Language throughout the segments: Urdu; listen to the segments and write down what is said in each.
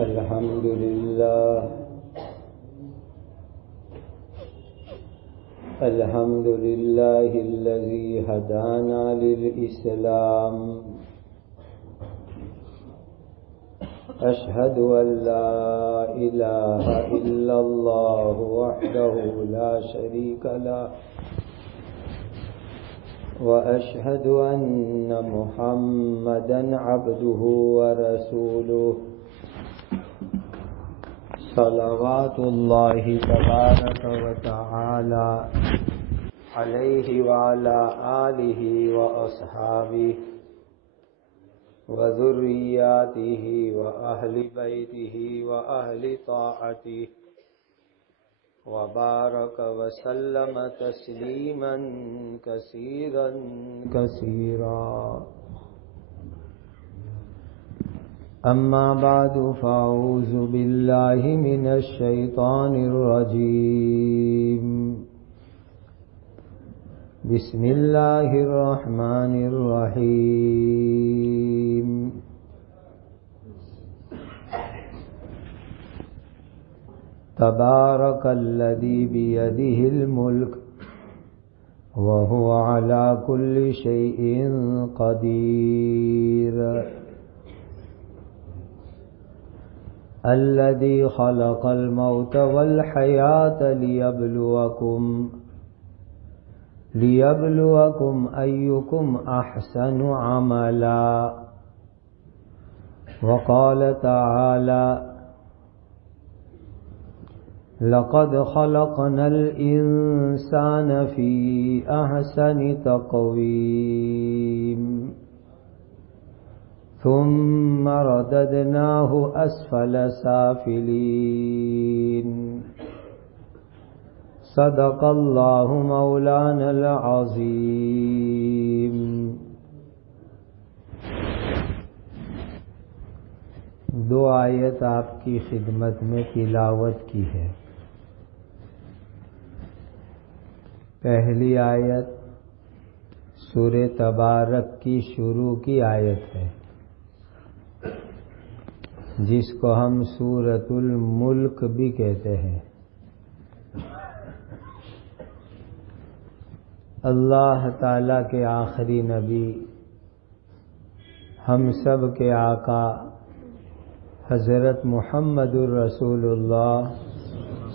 الحمد لله الحمد لله الذي هدانا للإسلام أشهد أن لا إله إلا الله وحده لا شريك له وأشهد أن محمدًا عبده ورسوله صلوات الله تبارك وتعالى عليه وعلى آله وأصحابه وذرياته وأهل بيته وأهل طاعته وبارك وسلم تسليما كثيرا كثيرا. أما بعد فأعوذ بالله من الشيطان الرجيم. بسم الله الرحمن الرحيم. تبارك الذي بيده الملك وهو على كل شيء قدير. الذي خلق الموت والحياة ليبلوكم أيكم أحسن عملا. وقال تعالى لقد خلقنا الإنسان في أحسن تقويم ثم رددناه أسفل سافلين. صدق الله مولانا العظيم. دو آیت آپ کی خدمت میں تلاوت کی ہے. پہلی آیت سورہ تبارک کی شروع کی آیت ہے جس کو ہم سورۃ الملک بھی کہتے ہیں. اللہ تعالی کے آخری نبی ہم سب کے آقا حضرت محمد الرسول اللہ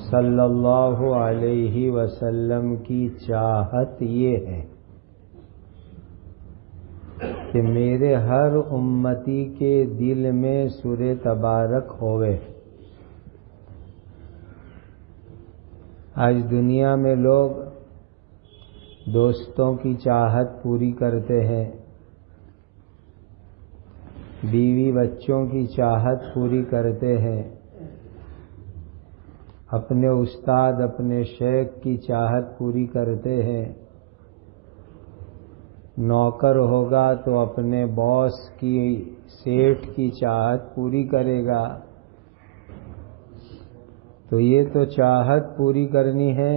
صلی اللہ علیہ وسلم کی چاہت یہ ہے کہ میرے ہر امتی کے دل میں سورہ تبارک ہوئے. آج دنیا میں لوگ دوستوں کی چاہت پوری کرتے ہیں، بیوی بچوں کی چاہت پوری کرتے ہیں، اپنے استاد اپنے شیخ کی چاہت پوری کرتے ہیں، نوکر ہوگا تو اپنے باس کی سیٹھ کی چاہت پوری کرے گا. تو یہ تو چاہت پوری کرنی ہے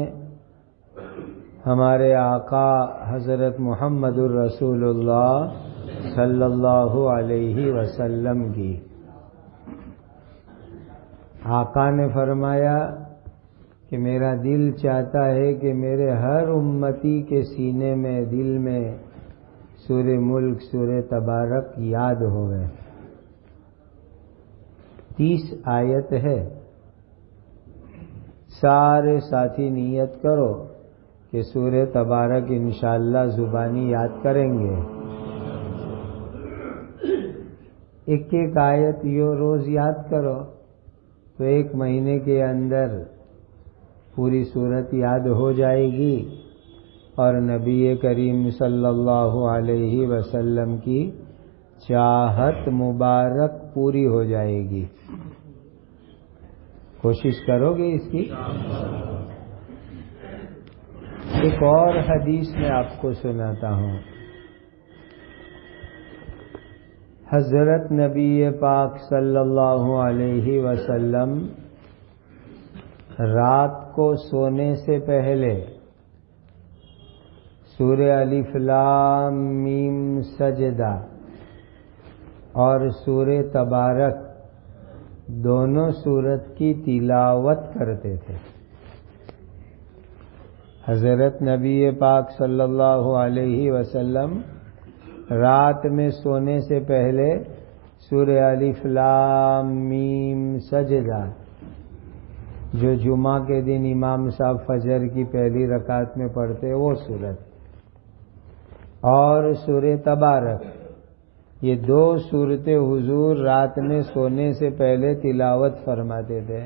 ہمارے آقا حضرت محمد الرسول اللہ صلی اللہ علیہ وسلم کی. آقا نے فرمایا کہ میرا دل چاہتا ہے کہ میرے ہر امتی کے سینے میں دل میں سورہ ملک سورہ تبارک یاد ہوئے. 30 آیت ہے. سارے ساتھی نیت کرو کہ سورہ تبارک انشاءاللہ زبانی یاد کریں گے. ایک ایک آیت یہ روز یاد کرو تو 1 مہینے کے اندر پوری سورت یاد ہو جائے گی اور نبی کریم صلی اللہ علیہ وسلم کی چاہت مبارک پوری ہو جائے گی. کوشش کرو گے اس کی؟ ایک اور حدیث میں آپ کو سناتا ہوں. حضرت نبی پاک صلی اللہ علیہ وسلم رات کو سونے سے پہلے سورہ الف لام میم سجدہ اور سورہ تبارک دونوں سورت کی تلاوت کرتے تھے۔ حضرت نبی پاک صلی اللہ علیہ وسلم رات میں سونے سے پہلے سورہ الف لام میم سجدہ، جو جمعہ کے دن امام صاحب فجر کی پہلی رکعت میں پڑھتے وہ سورت، اور سورہ تبارک، یہ دو سورتیں حضور رات میں سونے سے پہلے تلاوت فرماتے تھے۔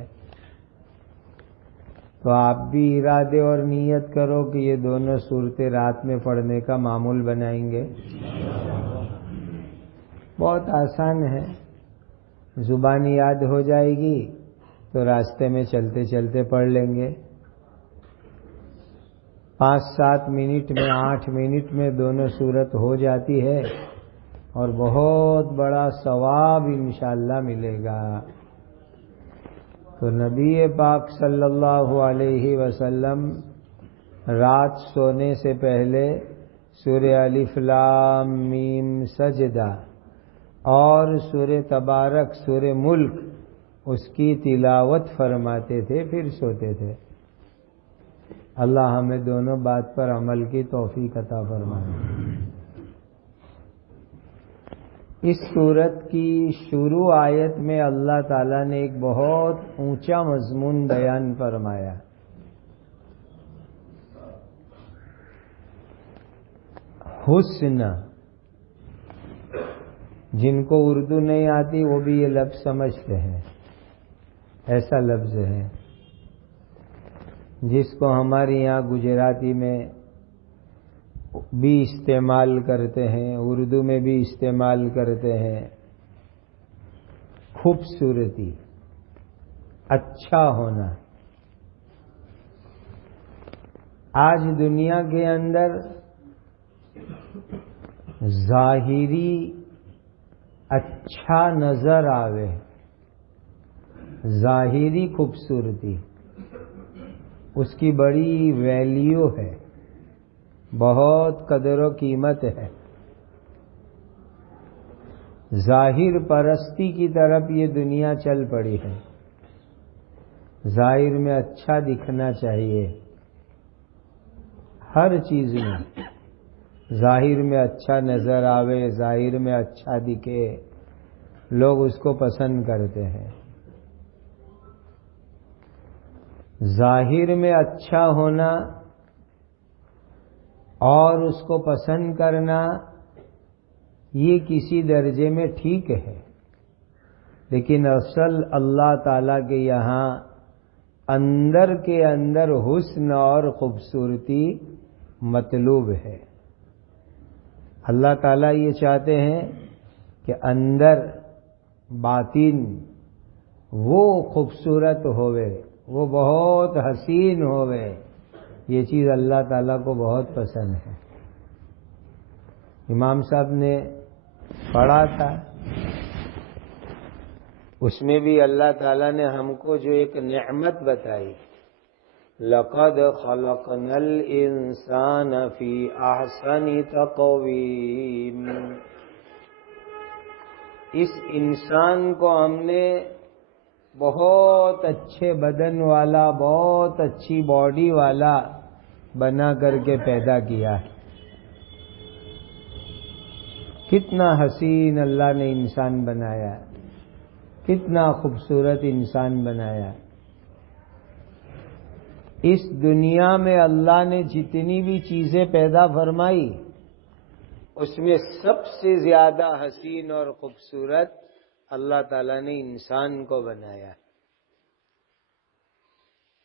تو آپ بھی ارادے اور نیت کرو کہ یہ دونوں صورتیں رات میں پڑھنے کا معمول بنائیں گے۔ بہت آسان ہے، زبانی یاد ہو جائے گی تو راستے میں چلتے چلتے پڑھ لیں گے۔ 5-7 منٹ میں 8 منٹ میں دونوں صورت ہو جاتی ہے، اور بہت بڑا ثواب انشاءاللہ ملے گا۔ تو نبی پاک صلی اللہ علیہ وسلم رات سونے سے پہلے سورہ الف لام میم سجدہ اور سورہ تبارک سورہ ملک اس کی تلاوت فرماتے تھے، پھر سوتے تھے۔ اللہ ہمیں دونوں بات پر عمل کی توفیق عطا فرمائے۔ اس سورت کی شروع آیت میں اللہ تعالیٰ نے ایک بہت اونچا مضمون بیان فرمایا۔ حسن، جن کو اردو نہیں آتی وہ بھی یہ لفظ سمجھتے ہیں، ایسا لفظ ہے جس کو ہمارے یہاں گجراتی میں بھی استعمال کرتے ہیں، اردو میں بھی استعمال کرتے ہیں۔ خوبصورتی، اچھا ہونا۔ آج دنیا کے اندر ظاہری اچھا نظر آوے، ظاہری خوبصورتی، اس کی بڑی ویلیو ہے، بہت قدر و قیمت ہے۔ ظاہر پرستی کی طرف یہ دنیا چل پڑی ہے، ظاہر میں اچھا دکھنا چاہیے، ہر چیز میں ظاہر میں اچھا نظر آوے، ظاہر میں اچھا دکھے، لوگ اس کو پسند کرتے ہیں۔ ظاہر میں اچھا ہونا اور اس کو پسند کرنا یہ کسی درجے میں ٹھیک ہے، لیکن اصل اللہ تعالیٰ کے یہاں اندر کے اندر حسن اور خوبصورتی مطلوب ہے۔ اللہ تعالیٰ یہ چاہتے ہیں کہ اندر باطن وہ خوبصورت ہوئے، وہ بہت حسین ہوئے، یہ چیز اللہ تعالیٰ کو بہت پسند ہے۔ امام صاحب نے پڑھا تھا، اس میں بھی اللہ تعالیٰ نے ہم کو جو ایک نعمت بتائی، لَقَدْ خَلَقْنَا الْإِنسَانَ فِي أَحْسَنِ تَقْوِيمٍ، اس انسان کو ہم نے بہت اچھے بدن والا، بہت اچھی باڈی والا بنا کر کے پیدا کیا ہے۔ کتنا حسین اللہ نے انسان بنایا، کتنا خوبصورت انسان بنایا۔ اس دنیا میں اللہ نے جتنی بھی چیزیں پیدا فرمائی، اس میں سب سے زیادہ حسین اور خوبصورت اللہ تعالیٰ نے انسان کو بنایا۔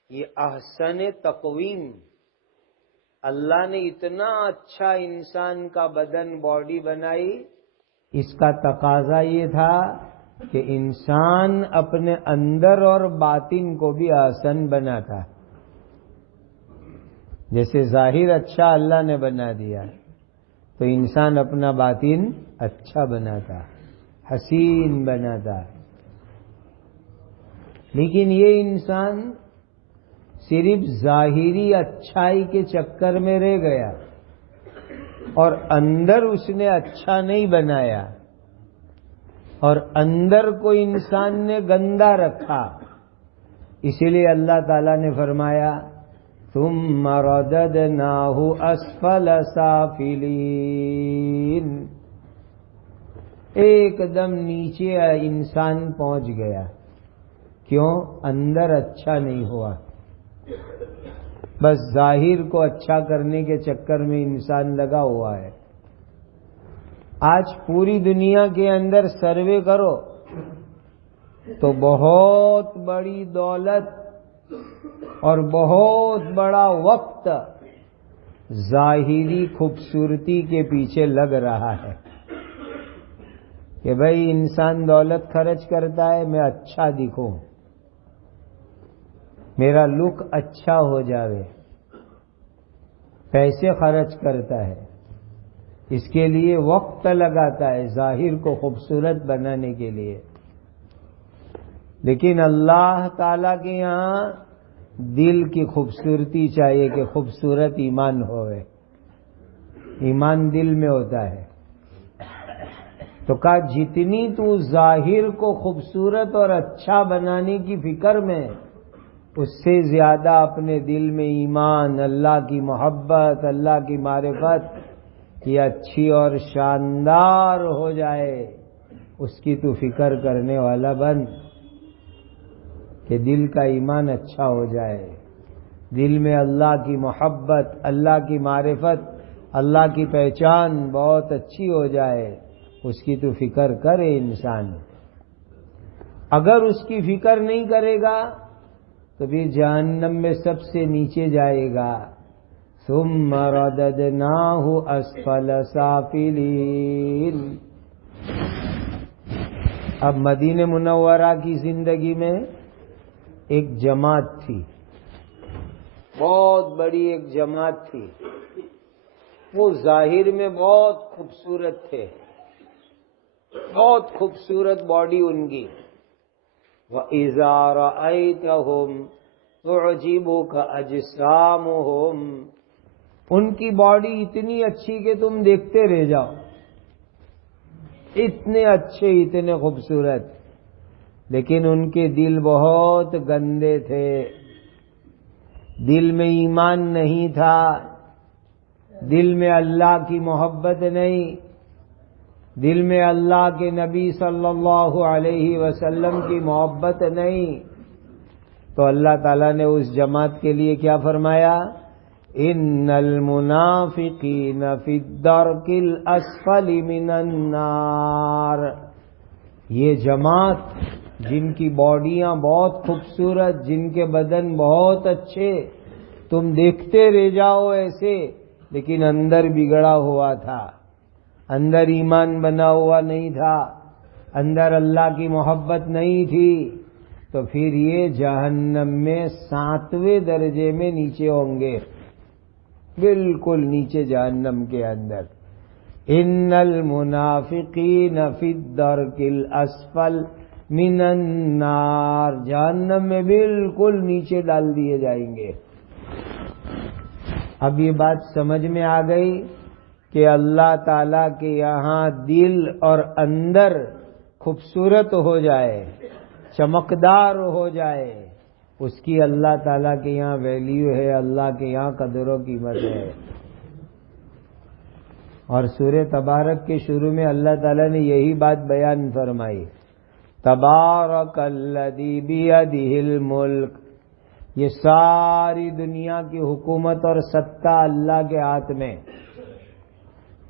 یہ احسن تقویم، اللہ نے اتنا اچھا انسان کا بدن باڈی بنائی، اس کا تقاضا یہ تھا کہ انسان اپنے اندر اور باطن کو بھی احسن بنا تھا۔ جیسے ظاہر اچھا اللہ نے بنا دیا تو انسان اپنا باطن اچھا بنا تھا، حسین بنا تھا۔ لیکن یہ انسان صرف ظاہری اچھائی کے چکر میں رہ گیا اور اندر اس نے اچھا نہیں بنایا۔ اور اندر کو انسان نے گندا رکھا، اسی لیے اللہ تعالیٰ نے فرمایا ثم رددناہ اسفل سافلین، ایک دم نیچے انسان پہنچ گیا۔ کیوں؟ اندر اچھا نہیں ہوا، بس ظاہر کو اچھا کرنے کے چکر میں انسان لگا ہوا ہے۔ آج پوری دنیا کے اندر سروے کرو تو بہت بڑی دولت اور بہت بڑا وقت ظاہری خوبصورتی کے پیچھے لگ رہا ہے کہ بھائی انسان دولت خرچ کرتا ہے، میں اچھا دکھوں، میرا لک اچھا ہو جاوے، پیسے خرچ کرتا ہے، اس کے لیے وقت لگاتا ہے ظاہر کو خوبصورت بنانے کے لیے۔ لیکن اللہ تعالی کے یہاں دل کی خوبصورتی چاہیے کہ خوبصورت ایمان ہوئے، ایمان دل میں ہوتا ہے۔ تو کہا جتنی تو ظاہر کو خوبصورت اور اچھا بنانے کی فکر میں، اس سے زیادہ اپنے دل میں ایمان، اللہ کی محبت، اللہ کی معرفت یہ اچھی اور شاندار ہو جائے، اس کی تو فکر کرنے والا بن کہ دل کا ایمان اچھا ہو جائے، دل میں اللہ کی محبت، اللہ کی معرفت، اللہ کی پہچان بہت اچھی ہو جائے، اس کی تو فکر کرے انسان۔ اگر اس کی فکر نہیں کرے گا تو پھر جہنم میں سب سے نیچے جائے گا۔ ثم رددناہ اسفل سافلین۔ اب مدینہ منورہ کی زندگی میں ایک جماعت تھی، بہت بڑی ایک جماعت تھی، وہ ظاہر میں بہت خوبصورت تھے، بہت خوبصورت باڈی ان کی۔ وَإِذَا رَأَيْتَهُمْ تُعْجِبُكَ أَجْسَامُهُمْ، ان کی باڈی اتنی اچھی کہ تم دیکھتے رہ جاؤ، اتنے اچھے، اتنے خوبصورت، لیکن ان کے دل بہت گندے تھے، دل میں ایمان نہیں تھا، دل میں اللہ کی محبت نہیں، دل میں اللہ کے نبی صلی اللہ علیہ وسلم کی محبت نہیں۔ تو اللہ تعالیٰ نے اس جماعت کے لیے کیا فرمایا؟ ان المنافقین فی الدرک الاسفل من النار، یہ جماعت جن کی باڈیاں بہت خوبصورت، جن کے بدن بہت اچھے، تم دیکھتے رہ جاؤ ایسے، لیکن اندر بگڑا ہوا تھا، اندر ایمان بنا ہوا نہیں تھا، اندر اللہ کی محبت نہیں تھی، تو پھر یہ جہنم میں 7ویں درجے میں نیچے ہوں گے، بالکل نیچے جہنم کے اندر۔ ان المنافقین فی الدرک الاسفل من النار، جہنم میں بالکل نیچے ڈال دیے جائیں گے۔ اب یہ بات سمجھ میں آ گئی کہ اللہ تعالیٰ کے یہاں دل اور اندر خوبصورت ہو جائے، چمکدار ہو جائے، اس کی اللہ تعالیٰ کے یہاں ویلیو ہے، اللہ کے یہاں قدر و قیمت ہے۔ اور سورہ تبارک کے شروع میں اللہ تعالیٰ نے یہی بات بیان فرمائی، تبارک الذی بیدہ الملک، یہ ساری دنیا کی حکومت اور ستہ اللہ کے ہاتھ میں،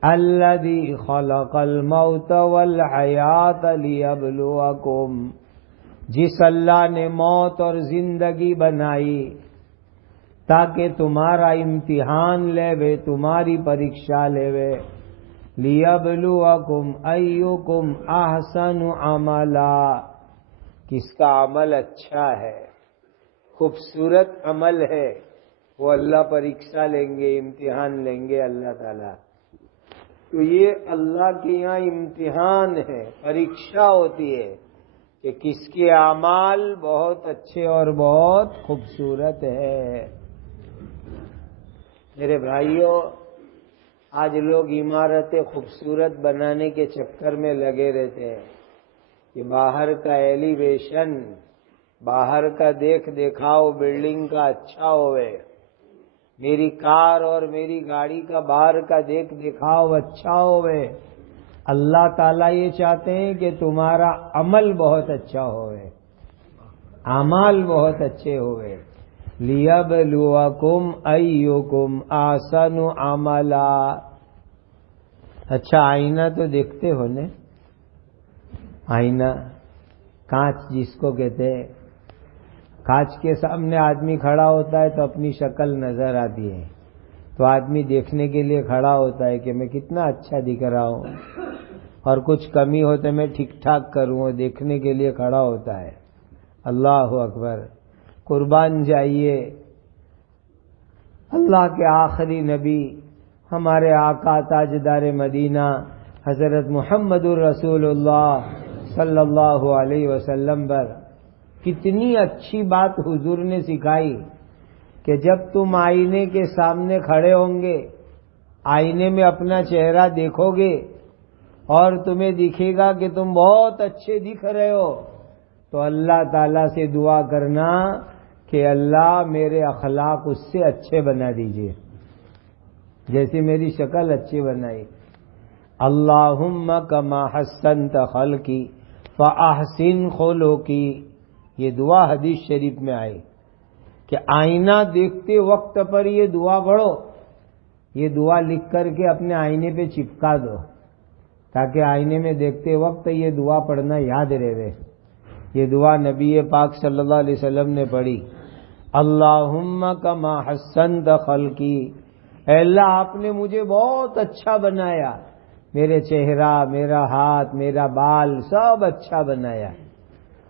الذی خلق الموت والحیات لیبلوکم، جس اللہ نے موت اور زندگی بنائی تاکہ تمہارا امتحان لے وے، تمہاری پریکشا لے وے، لیبلوکم ایکم احسن عملا، کس کا عمل اچھا ہے، خوبصورت عمل ہے، وہ اللہ پریکشا لیں گے، امتحان لیں گے اللہ تعالیٰ۔ تو یہ اللہ کے یہاں امتحان ہے، پریکشا ہوتی ہے کہ کس کے اعمال بہت اچھے اور بہت خوبصورت ہے۔ میرے بھائیوں، آج لوگ عمارتیں خوبصورت بنانے کے چکر میں لگے رہتے ہیں، کہ باہر کا ایلیویشن، باہر کا دیکھ دیکھاؤ بلڈنگ کا اچھا ہوئے، میری کار اور میری گاڑی کا باہر کا دیکھ دیکھاؤ اچھا ہوئے۔ اللہ تعالیٰ یہ چاہتے ہیں کہ تمہارا عمل بہت اچھا ہوئے، اعمال بہت اچھے ہوئے۔ لِيَبْلُوَكُمْ أَيُّكُمْ أَحْسَنُ عَمَلًا۔ اچھا آئینہ تو دیکھتے ہو نا، آئینہ کانچ جس کو کہتے ہیں، کانچ کے سامنے آدمی کھڑا ہوتا ہے تو اپنی شکل نظر آتی ہے، تو آدمی دیکھنے کے لیے کھڑا ہوتا ہے کہ میں کتنا اچھا دکھ رہا ہوں، اور کچھ کمی ہو تو میں ٹھیک ٹھاک کروں، دیکھنے کے لیے کھڑا ہوتا ہے۔ اللہ اکبر، قربان جائیے اللہ کے آخری نبی ہمارے آقا تاجدار مدینہ حضرت محمد الرسول اللہ صلی اللہ علیہ وسلم پر کتنی اچھی بات حضور نے سکھائی کہ جب تم آئینے کے سامنے کھڑے ہوں گے، آئینے میں اپنا چہرہ دیکھو گے اور تمہیں دکھے گا کہ تم بہت اچھے دکھ رہے ہو، تو اللہ تعالیٰ سے دعا کرنا کہ اللہ میرے اخلاق اس سے اچھے بنا دیجئے، جیسے میری شکل اچھی بنائی۔ اللہم کما حسنت خلقی فاحسن خلقی، یہ دعا حدیث شریف میں آئی کہ آئینہ دیکھتے وقت پر یہ دعا پڑھو، یہ دعا لکھ کر کے اپنے آئینے پہ چپکا دو تاکہ آئینے میں دیکھتے وقت یہ دعا پڑھنا یاد رہے۔ یہ دعا نبی پاک صلی اللہ علیہ وسلم نے پڑھی، اللہم کما حسنت خلقی، اے اللہ آپ نے مجھے بہت اچھا بنایا، میرے چہرہ، میرا ہاتھ، میرا بال سب اچھا بنایا۔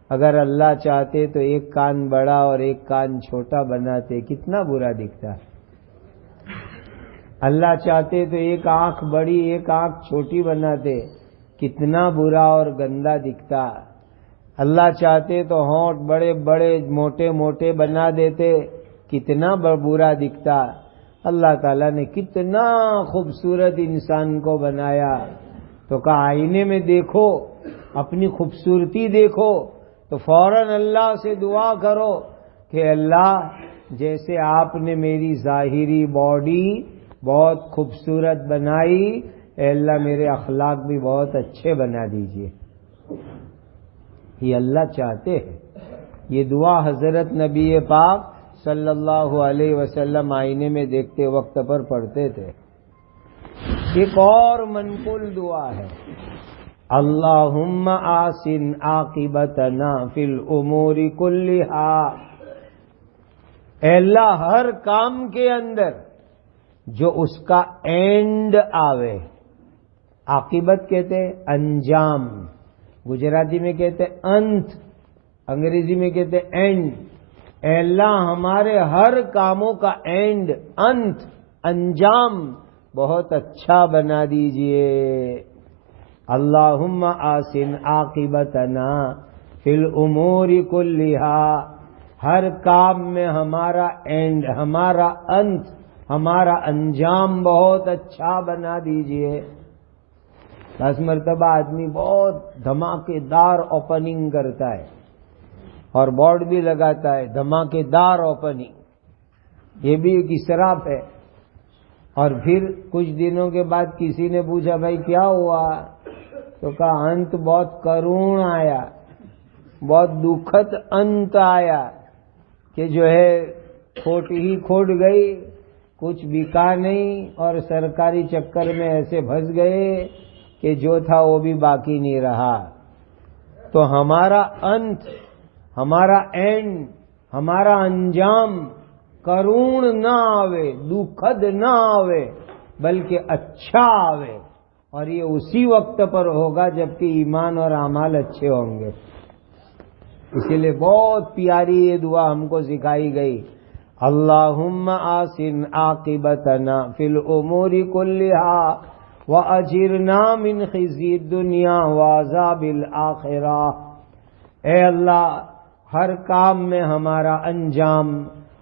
اگر اللہ چاہتے تو ایک کان بڑا اور ایک کان چھوٹا بناتے، کتنا برا دکھتا۔ اللہ چاہتے تو ایک آنکھ بڑی ایک آنکھ چھوٹی بناتے، کتنا برا اور گندا دکھتا۔ اللہ چاہتے تو ہونٹ بڑے بڑے موٹے موٹے بنا دیتے، کتنا برا دکھتا۔ اللہ تعالیٰ نے کتنا خوبصورت انسان کو بنایا، تو کہا آئینے میں دیکھو، اپنی خوبصورتی دیکھو تو فوراً اللہ سے دعا کرو کہ اللہ جیسے آپ نے میری ظاہری باڈی بہت خوبصورت بنائی، اے اللہ میرے اخلاق بھی بہت اچھے بنا دیجئے۔ یہ اللہ چاہتے ہیں۔ یہ دعا حضرت نبی پاک صلی اللہ علیہ وسلم آئینے میں دیکھتے وقت پر پڑھتے تھے۔ ایک اور منقول دعا ہے، اللہم آسن عاقبتنا فی الامور کلہا، اے اللہ ہر کام کے اندر جو اس کا اینڈ آوے، عاقبت کہتے ہیں انجام، گجراتی میں کہتے ہیں انت، انگریزی میں کہتے ہیں اینڈ، اے اللہ ہمارے ہر کاموں کا اینڈ، انت، انجام بہت اچھا بنا دیجئے۔ اللہم آسن عاقبتنا فی الامور کلہا، ہر کام میں ہمارا اینڈ، ہمارا انت، ہمارا انجام بہت اچھا بنا دیجئے۔ دس مرتبہ آدمی بہت دھماکے دار اوپننگ کرتا ہے اور بورڈ بھی لگاتا ہے دھماکے دار اوپننگ، یہ بھی ایک اسراف ہے۔ اور پھر کچھ دنوں کے بعد کسی نے پوچھا بھائی کیا ہوا، تو کہا انت بہت کرون آیا، بہت دکھد انت آیا کہ جو ہے کھوٹ ہی کھوٹ گئی، کچھ بکا نہیں، اور سرکاری چکر میں ایسے پھنس گئے کہ جو تھا وہ بھی باقی نہیں رہا۔ تو ہمارا انت، ہمارا اینڈ، ہمارا انجام کرون نہ آوے، دکھد نہ آوے، بلکہ اچھا آوے، اور یہ اسی وقت پر ہوگا جبکہ ایمان اور اعمال اچھے ہوں گے۔ اسی لیے بہت پیاری یہ دعا ہم کو سکھائی گئی، اللہم آسن عاقبتنا فی الامور کلہا وَأَجِرْنَا مِنْ خِزْيِ الدُّنْيَا وَعَذَابِ الْآخِرَةِ، اے اللہ ہر کام میں ہمارا انجام،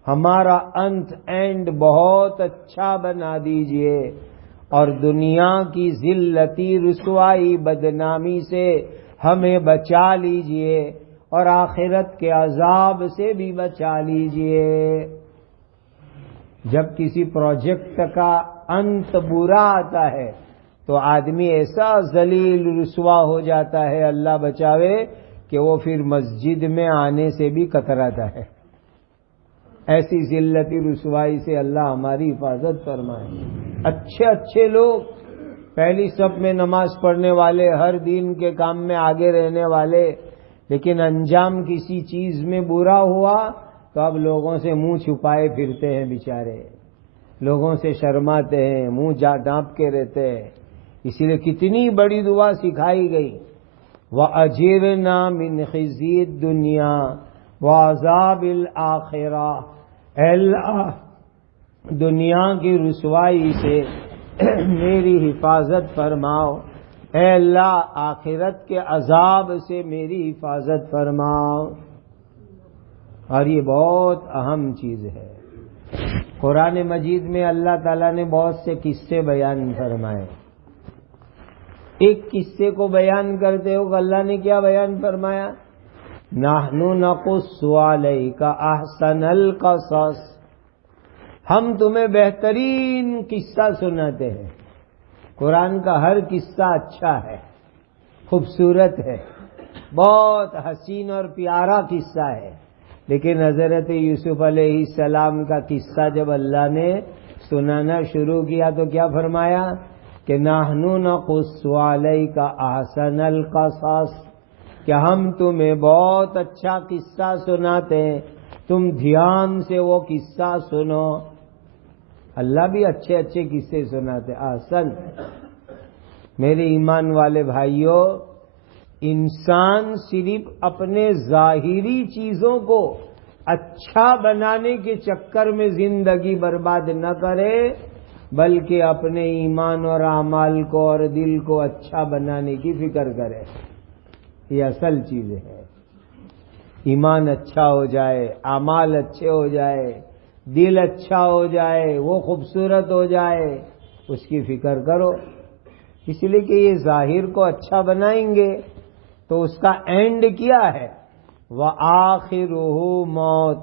ہمارا انت، اینڈ بہت اچھا بنا دیجئے، اور دنیا کی ذلتی رسوائی بدنامی سے ہمیں بچا لیجئے اور آخرت کے عذاب سے بھی بچا لیجئے۔ جب کسی پروجیکٹ کا انت برا آتا ہے تو آدمی ایسا ذلیل رسوا ہو جاتا ہے، اللہ بچاوے، کہ وہ پھر مسجد میں آنے سے بھی کتراتا ہے۔ ایسی ذلتی رسوائی سے اللہ ہماری حفاظت فرمائے۔ اچھے اچھے لوگ، پہلی صف میں نماز پڑھنے والے، ہر دین کے کام میں آگے رہنے والے، لیکن انجام کسی چیز میں برا ہوا تو اب لوگوں سے منہ چھپائے پھرتے ہیں بیچارے، لوگوں سے شرماتے ہیں، منہ ڈانپ کے رہتے ہیں۔ اسی لیے کتنی بڑی دعا سکھائی گئی، وَأَجِرْنَا مِنْ خِزْيِ الدُّنْيَا وَعَذَابِ الْآخِرَةِ۔ اے اللہ، دنیا کی رسوائی سے میری حفاظت فرماؤ، اے اللہ آخرت کے عذاب سے میری حفاظت فرماؤ۔ اور یہ بہت اہم چیز ہے۔ قرآن مجید میں اللہ تعالیٰ نے بہت سے قصے بیان فرمائے۔ ایک قصے کو بیان کرتے ہو کہ اللہ نے کیا بیان فرمایا؟ نَحْنُ نَقُصُّ عَلَيْكَ أَحْسَنَ الْقَصَصِ، ہم تمہیں بہترین قصہ سناتے ہیں۔ قرآن کا ہر قصہ اچھا ہے، خوبصورت ہے، بہت حسین اور پیارا قصہ ہے، لیکن حضرت یوسف علیہ السلام کا قصہ جب اللہ نے سنانا شروع کیا تو کیا فرمایا کہ نَحْنُ نَقُصُّ عَلَيْكَ أَحْسَنَ الْقَصَصِ، کہ ہم تمہیں بہت اچھا قصہ سناتے ہیں، تم دھیان سے وہ قصہ سنو۔ اللہ بھی اچھے اچھے قصے سناتے۔ احسن، میرے ایمان والے بھائیوں، انسان صرف اپنے ظاہری چیزوں کو اچھا بنانے کے چکر میں زندگی برباد نہ کرے، بلکہ اپنے ایمان اور اعمال کو اور دل کو اچھا بنانے کی فکر کرے۔ یہ اصل چیز ہے۔ ایمان اچھا ہو جائے، اعمال اچھے ہو جائے، دل اچھا ہو جائے، وہ خوبصورت ہو جائے، اس کی فکر کرو۔ اس لیے کہ یہ ظاہر کو اچھا بنائیں گے تو اس کا اینڈ کیا ہے؟ وَآخِرُهُ موت،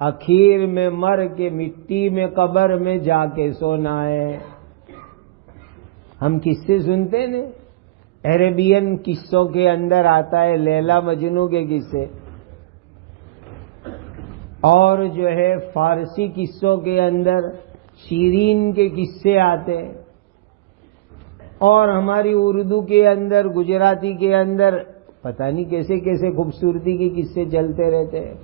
اخیر میں مر کے مٹی میں قبر میں جا کے سونا ہے۔ ہم قصے سنتے نا، عربین قصوں کے اندر آتا ہے لیلا مجنو کے قصے، اور جو ہے فارسی قصوں کے اندر شیرین کے قصے آتے، اور ہماری اردو کے اندر، گجراتی کے اندر پتہ نہیں کیسے کیسے خوبصورتی کے قصے چلتے رہتے ہیں،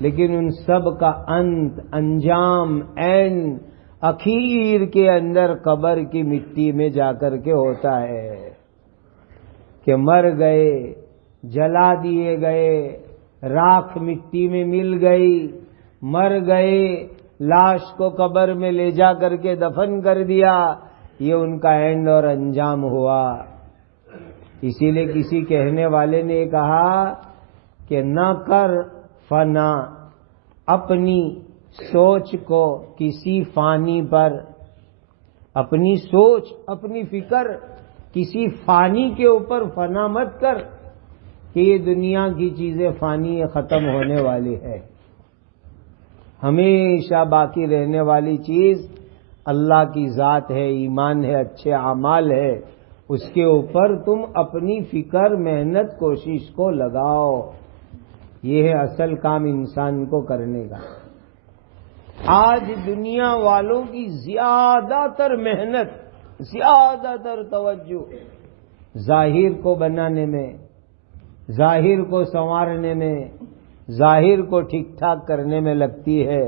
لیکن ان سب کا انت، انجام، اینڈ اخیر کے اندر قبر کی مٹی میں جا کر کے ہوتا ہے کہ مر گئے، جلا دیے گئے، راکھ مٹی میں مل گئی، مر گئے، لاش کو قبر میں لے جا کر کے دفن کر دیا، یہ ان کا اینڈ اور انجام ہوا۔ اسی لیے کسی کہنے والے نے کہا کہ نہ کر فنا اپنی سوچ کو کسی فانی پر، اپنی سوچ، اپنی فکر کسی فانی کے اوپر فنا مت کر کہ یہ دنیا کی چیزیں فانی ختم ہونے والی ہے۔ ہمیشہ باقی رہنے والی چیز اللہ کی ذات ہے، ایمان ہے، اچھے اعمال ہے، اس کے اوپر تم اپنی فکر، محنت، کوشش کو لگاؤ۔ یہ ہے اصل کام انسان کو کرنے کا۔ آج دنیا والوں کی زیادہ تر محنت، زیادہ تر توجہ ظاہر کو بنانے میں، ظاہر کو سنوارنے میں، ظاہر کو ٹھیک ٹھاک کرنے میں لگتی ہے۔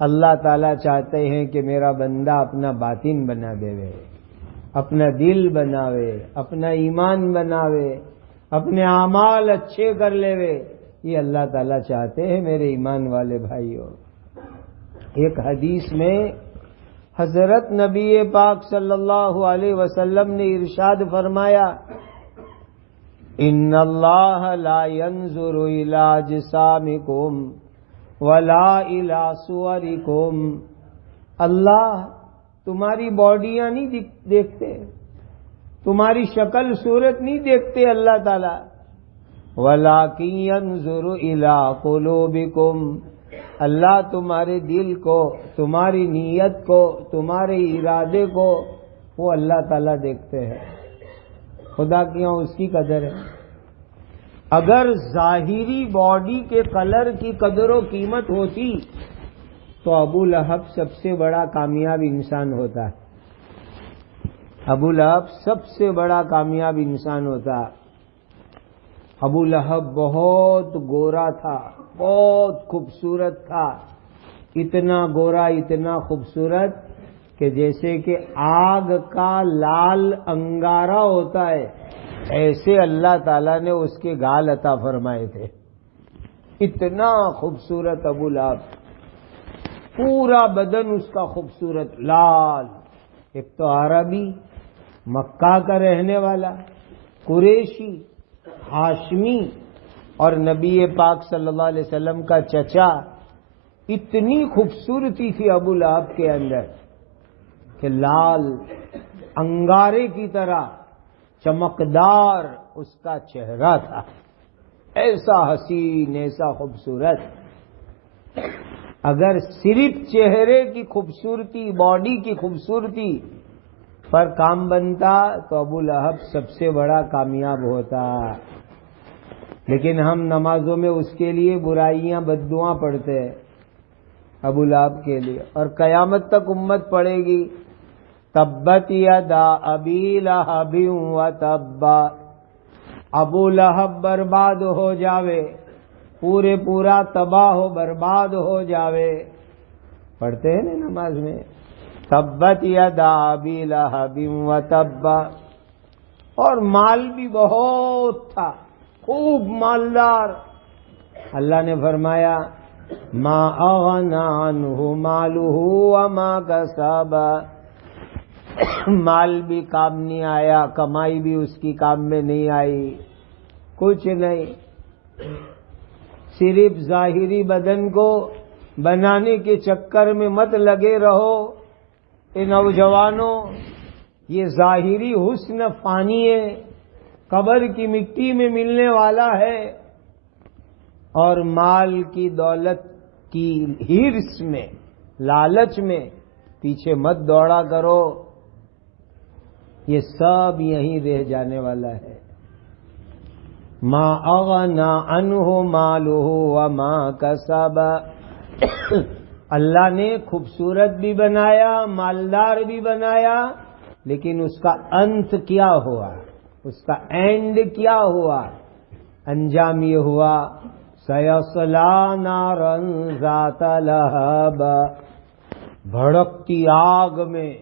اللہ تعالیٰ چاہتے ہیں کہ میرا بندہ اپنا باطن بنا دے، اپنا دل بناوے، اپنا ایمان بناوے، اپنے اعمال اچھے کر لے۔ یہ اللہ تعالیٰ چاہتے ہیں میرے ایمان والے بھائیوں۔ ایک حدیث میں حضرت نبی پاک صلی اللہ علیہ وسلم نے ارشاد فرمایا، ان اللہ لا ينظر الى اجسامکم ولا الى صورکم، اللہ تمہاری باڈیاں نہیں دیکھتے، تمہاری شکل صورت نہیں دیکھتے اللہ تعالیٰ. وَلَٰكِن يَنظُرُ إِلَىٰ قُلُوبِكُمْ، اللہ تمہارے دل کو، تمہاری نیت کو، تمہارے ارادے کو وہ اللہ تعالیٰ دیکھتے ہیں. خدا کی یہاں اس کی قدر ہے. اگر ظاہری باڈی کے کلر کی قدر و قیمت ہوتی تو ابو لہب سب سے بڑا کامیاب انسان ہوتا ہے. ابو لہب سب سے بڑا کامیاب انسان ہوتا. ابو لہب بہت گورا تھا، بہت خوبصورت تھا، اتنا گورا، اتنا خوبصورت کہ جیسے کہ آگ کا لال انگارہ ہوتا ہے ایسے اللہ تعالیٰ نے اس کے گال عطا فرمائے تھے. اتنا خوبصورت ابو لہب، پورا بدن اس کا خوبصورت لال. ایک تو عربی، مکہ کا رہنے والا، قریشی، ہاشمی، اور نبی پاک صلی اللہ علیہ وسلم کا چچا. اتنی خوبصورتی تھی ابو لہب کے اندر کہ لال انگارے کی طرح چمکدار اس کا چہرہ تھا، ایسا حسین، ایسا خوبصورت. اگر صرف چہرے کی خوبصورتی، باڈی کی خوبصورتی پر کام بنتا تو ابو لہب سب سے بڑا کامیاب ہوتا. لیکن ہم نمازوں میں اس کے لیے برائیاں، بددعاں پڑھتے ہیں ابو لہب کے لیے، اور قیامت تک امت پڑھے گی تبت یدا ابی لہب وتب، ابو لہب برباد ہو جاوے، پورا تباہ و برباد ہو جاوے. پڑھتے ہیں نا نماز میں تبت یدا ابی لہب وتب. اور مال بھی بہت تھا، خوب مالدار. اللہ نے فرمایا ما اغنى عنہ مالہ وما کسب، مال بھی کام نہیں آیا، کمائی بھی اس کی کام میں نہیں آئی، کچھ نہیں. صرف ظاہری بدن کو بنانے کے چکر میں مت لگے رہو اے نوجوانوں. یہ ظاہری حسن فانی ہے، قبر کی مٹی میں ملنے والا ہے. اور مال کی دولت کی ہرس میں، لالچ میں پیچھے مت دوڑا کرو، یہ سب یہیں رہ جانے والا ہے. ما اغنى عنہ مالہ وما کسب. اللہ نے خوبصورت بھی بنایا، مالدار بھی بنایا، لیکن اس کا انت کیا ہوا، اس کا اینڈ کیا ہوا؟ انجام یہ ہوا سیصلی نارا ذات لہب، بھڑکتی آگ میں،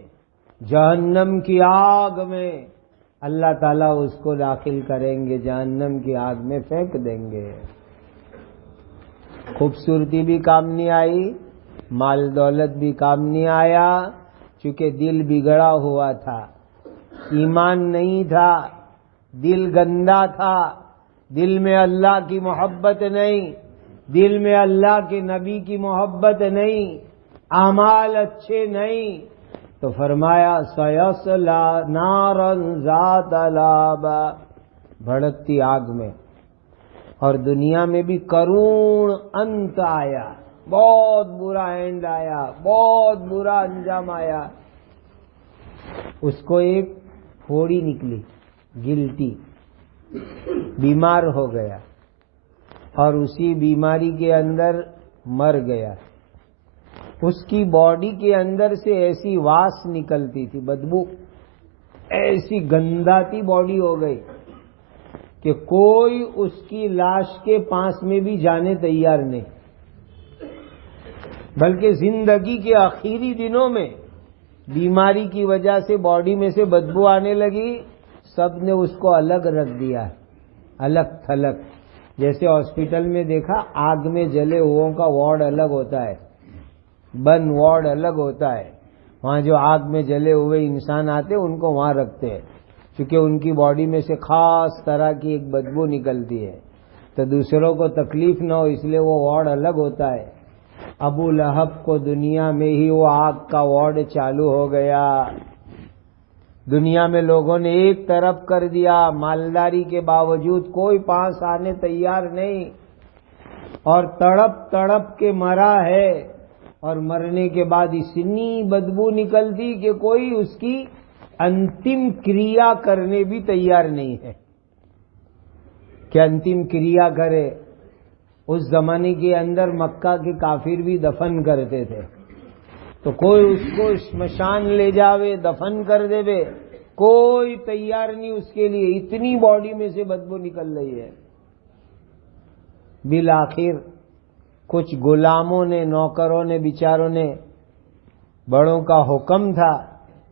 جہنم کی آگ میں اللہ تعالیٰ اس کو داخل کریں گے، جہنم کی آگ میں پھینک دیں گے. خوبصورتی بھی کام نہیں آئی، مال دولت بھی کام نہیں آیا، چونکہ دل بگڑا ہوا تھا، ایمان نہیں تھا، دل گندا تھا، دل میں اللہ کی محبت نہیں، دل میں اللہ کے نبی کی محبت نہیں، اعمال اچھے نہیں. تو فرمایا سیصلی نارا ذات لہب، بھڑکتی آگ میں. اور دنیا میں بھی کرون انت آیا، بہت برا اینڈ آیا، بہت برا انجام آیا. اس کو ایک پھوڑی نکلی، گلٹی، بیمار ہو گیا اور اسی بیماری کے اندر مر گیا. اس کی باڈی کے اندر سے ایسی واس نکلتی تھی، بدبو، ایسی گنداتی باڈی ہو گئی کہ کوئی اس کی لاش کے پاس میں بھی جانے تیار نہیں. بلکہ زندگی کے آخری دنوں میں بیماری کی وجہ سے باڈی میں سے بدبو آنے لگی، سب نے اس کو الگ رکھ دیا، الگ تھلگ. جیسے ہاسپٹل میں دیکھا آگ میں جلے ہوئوں کا وارڈ الگ ہوتا ہے، بند وارڈ الگ ہوتا ہے. وہاں جو آگ میں جلے ہوئے انسان آتے ان کو وہاں رکھتے ہیں، کیونکہ ان کی باڈی میں سے خاص طرح کی ایک بدبو نکلتی ہے تو دوسروں کو تکلیف نہ ہو، اس لیے وہ وارڈ الگ ہوتا ہے. ابو لہب کو دنیا میں ہی وہ آگ کا وارڈ چالو ہو گیا. دنیا میں لوگوں نے ایک طرف کر دیا، مالداری کے باوجود کوئی پاس آنے تیار نہیں، اور تڑپ تڑپ کے مرا ہے، اور مرنے کے بعد اتنی بدبو نکلتی کہ کوئی اس کی انتم کریا کرنے بھی تیار نہیں ہے کہ انتم کریا کرے۔ اس زمانے کے اندر مکہ کے کافر بھی دفن کرتے تھے، تو کوئی اس کو شمشان لے جاوے دفن کر دے بے، کوئی تیار نہیں اس کے لیے، اتنی باڈی میں سے بدبو نکل رہی ہے۔ بالآخر کچھ غلاموں نے، نوکروں نے، بیچاروں نے، بڑوں کا حکم تھا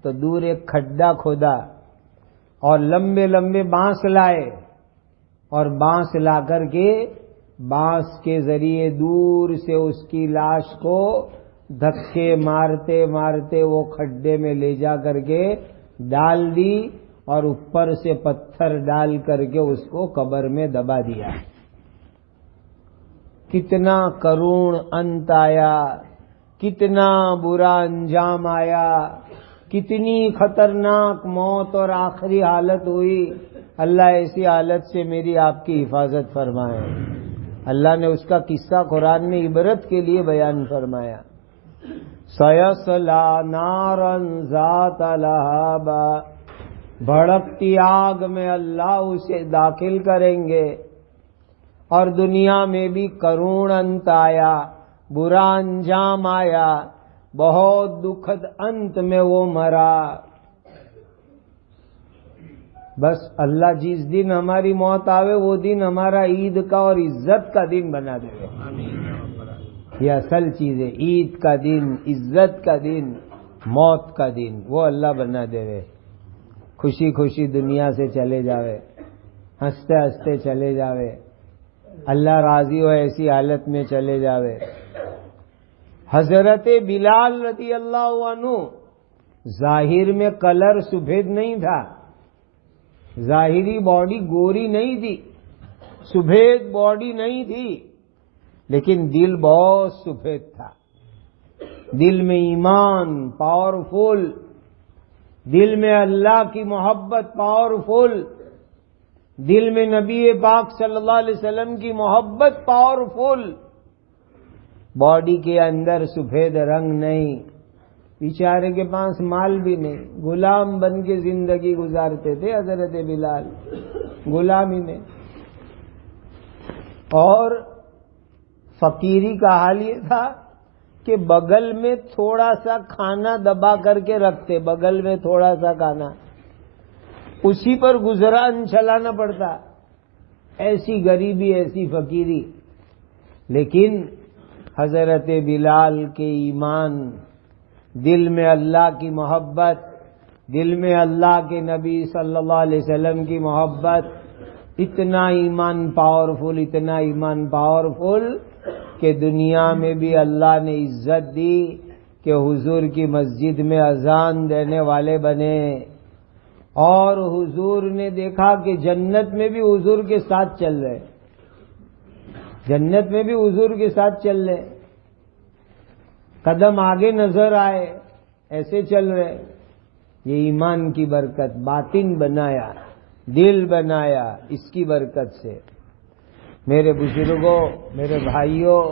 تو دور ایک کھڈا کھودا اور لمبے لمبے بانس لائے، اور بانس لا کر کے بانس کے ذریعے دور سے اس کی لاش کو دھکے مارتے مارتے وہ کھڈے میں لے جا کر کے ڈال دی، اور اوپر سے پتھر ڈال کر کے اس کو قبر میں دبا دیا۔ کتنا کرون انت آیا، کتنا برا انجام آیا، کتنی خطرناک موت اور آخری حالت ہوئی۔ اللہ ایسی حالت سے میری آپ کی حفاظت فرمائے۔ اللہ نے اس کا قصہ قرآن میں عبرت کے لیے بیان فرمایا۔ سَيَصْلَىٰ نَارًا ذَاتَ لَهَبٍ، بھڑکتی آگ میں اللہ اسے داخل کریں گے، اور دنیا میں بھی کرون انت آیا، برا انجام آیا، بہت دکھد انت میں وہ مرا۔ بس اللہ جس دن ہماری موت آوے وہ دن ہمارا عید کا اور عزت کا دن بنا دے۔ یہ اصل چیز ہے، عید کا دن، عزت کا دن، موت کا دن، وہ اللہ بنا دے، خوشی خوشی دنیا سے چلے جاوے، ہنستے ہنستے چلے جاوے، اللہ راضی ہو ایسی حالت میں چلے جاوے۔ حضرت بلال رضی اللہ عنہ ظاہر میں کلر سفید نہیں تھا، ظاہری باڈی گوری نہیں تھی، سفید باڈی نہیں تھی، لیکن دل بہت سفید تھا۔ دل میں ایمان پاورفل، دل میں اللہ کی محبت پاورفل، دل میں نبی پاک صلی اللہ علیہ وسلم کی محبت پاورفل، باڈی کے اندر سفید رنگ نہیں، بیچارے کے پاس مال بھی نہیں، غلام بن کے زندگی گزارتے تھے حضرت بلال، غلامی میں، اور فقیری کا حال یہ تھا کہ بغل میں تھوڑا سا کھانا دبا کر کے رکھتے، بغل میں تھوڑا سا کھانا، اسی پر گزران چلانا پڑتا، ایسی غریبی ایسی فقیری۔ لیکن حضرت بلال کے ایمان، دل میں اللہ کی محبت، دل میں اللہ کے نبی صلی اللہ علیہ وسلم کی محبت، اتنا ایمان پاورفل، اتنا ایمان پاورفل کہ دنیا میں بھی اللہ نے عزت دی کہ حضور کی مسجد میں اذان دینے والے بنے، اور حضور نے دیکھا کہ جنت میں بھی حضور کے ساتھ چل رہے، جنت میں بھی حضور کے ساتھ چل رہے، قدم آگے نظر آئے، ایسے چل رہے۔ یہ ایمان کی برکت، باطن بنایا، دل بنایا، اس کی برکت سے۔ میرے بزرگوں، میرے بھائیوں،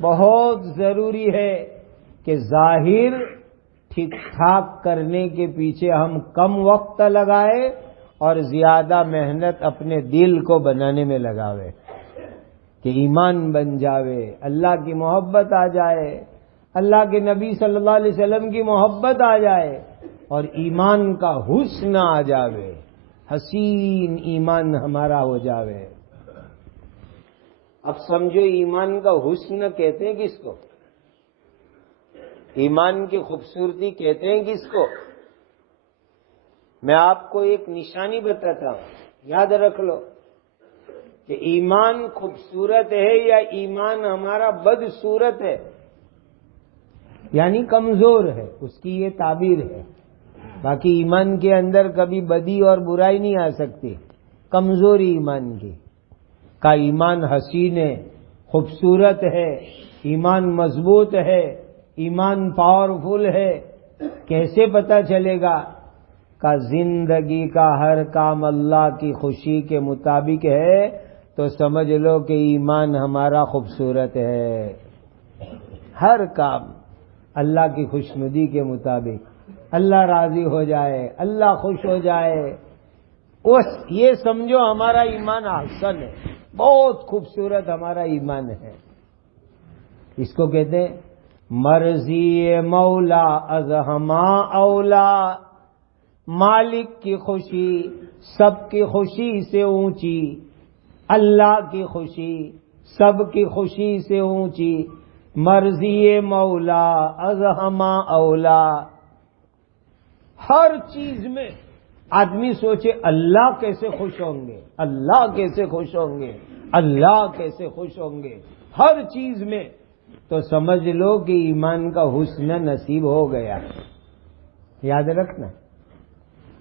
بہت ضروری ہے کہ ظاہر ٹھیک ٹھاک کرنے کے پیچھے ہم کم وقت لگائے اور زیادہ محنت اپنے دل کو بنانے میں لگاوے، کہ ایمان بن جاوے، اللہ کی محبت آ جائے، اللہ کے نبی صلی اللہ علیہ وسلم کی محبت آ جائے، اور ایمان کا حسن آ جاوے، حسین ایمان ہمارا ہو جاوے۔ اب سمجھو ایمان کا حسن کہتے ہیں کس کو؟ ایمان کی خوبصورتی کہتے ہیں کس کو؟ میں آپ کو ایک نشانی بتاتا ہوں، یاد رکھ لو کہ ایمان خوبصورت ہے یا ایمان ہمارا بدصورت ہے، یعنی کمزور ہے، اس کی یہ تعبیر ہے۔ باقی ایمان کے اندر کبھی بدی اور برائی نہیں آ سکتی، کمزوری ایمان کی کا ایمان حسین ہے، خوبصورت ہے، ایمان مضبوط ہے، ایمان پاورفل ہے۔ کیسے پتہ چلے گا؟ کا زندگی کا ہر کام اللہ کی خوشی کے مطابق ہے تو سمجھ لو کہ ایمان ہمارا خوبصورت ہے. ہر کام اللہ کی خوشنودی کے مطابق، اللہ راضی ہو جائے، اللہ خوش ہو جائے، یہ سمجھو ہمارا ایمان احسن ہے، بہت خوبصورت ہمارا ایمان ہے. اس کو کہتے ہیں مرضی مولا از ہما اولا. مالک کی خوشی سب کی خوشی سے اونچی، اللہ کی خوشی سب کی خوشی سے اونچی. مرضی مولا از ہما اولا. ہر چیز میں آدمی سوچے اللہ کیسے خوش ہوں گے، اللہ کیسے خوش ہوں گے، اللہ کیسے خوش ہوں گے ہر چیز میں، تو سمجھ لو کہ ایمان کا حسن نصیب ہو گیا. یاد رکھنا،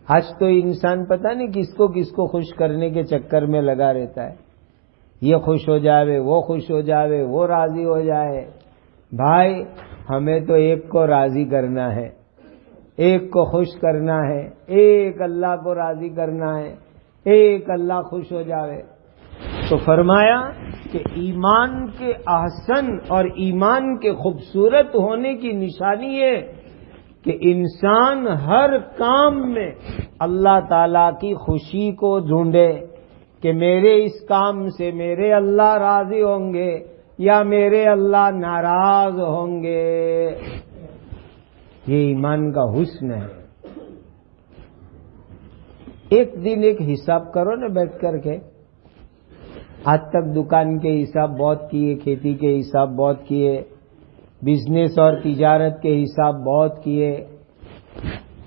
آج تو انسان پتہ نہیں کس کو خوش کرنے کے چکر میں لگا رہتا ہے. یہ خوش ہو جاوے، وہ خوش ہو جاوے، وہ راضی ہو جائے. بھائی ہمیں تو ایک کو راضی کرنا ہے، ایک کو خوش کرنا ہے، ایک اللہ کو راضی کرنا ہے، ایک اللہ خوش ہو جاوے. تو فرمایا کہ ایمان کے احسن اور ایمان کے خوبصورت ہونے کی نشانی ہے کہ انسان ہر کام میں اللہ تعالی کی خوشی کو ڈھونڈے کہ میرے اس کام سے میرے اللہ راضی ہوں گے یا میرے اللہ ناراض ہوں گے. یہ ایمان کا حسن ہے. ایک دن ایک حساب کرو نا بیٹھ کر کے. آج تک دکان کے حساب بہت کیے، کھیتی کے حساب بہت کیے، بزنس اور تجارت کے حساب بہت کیے،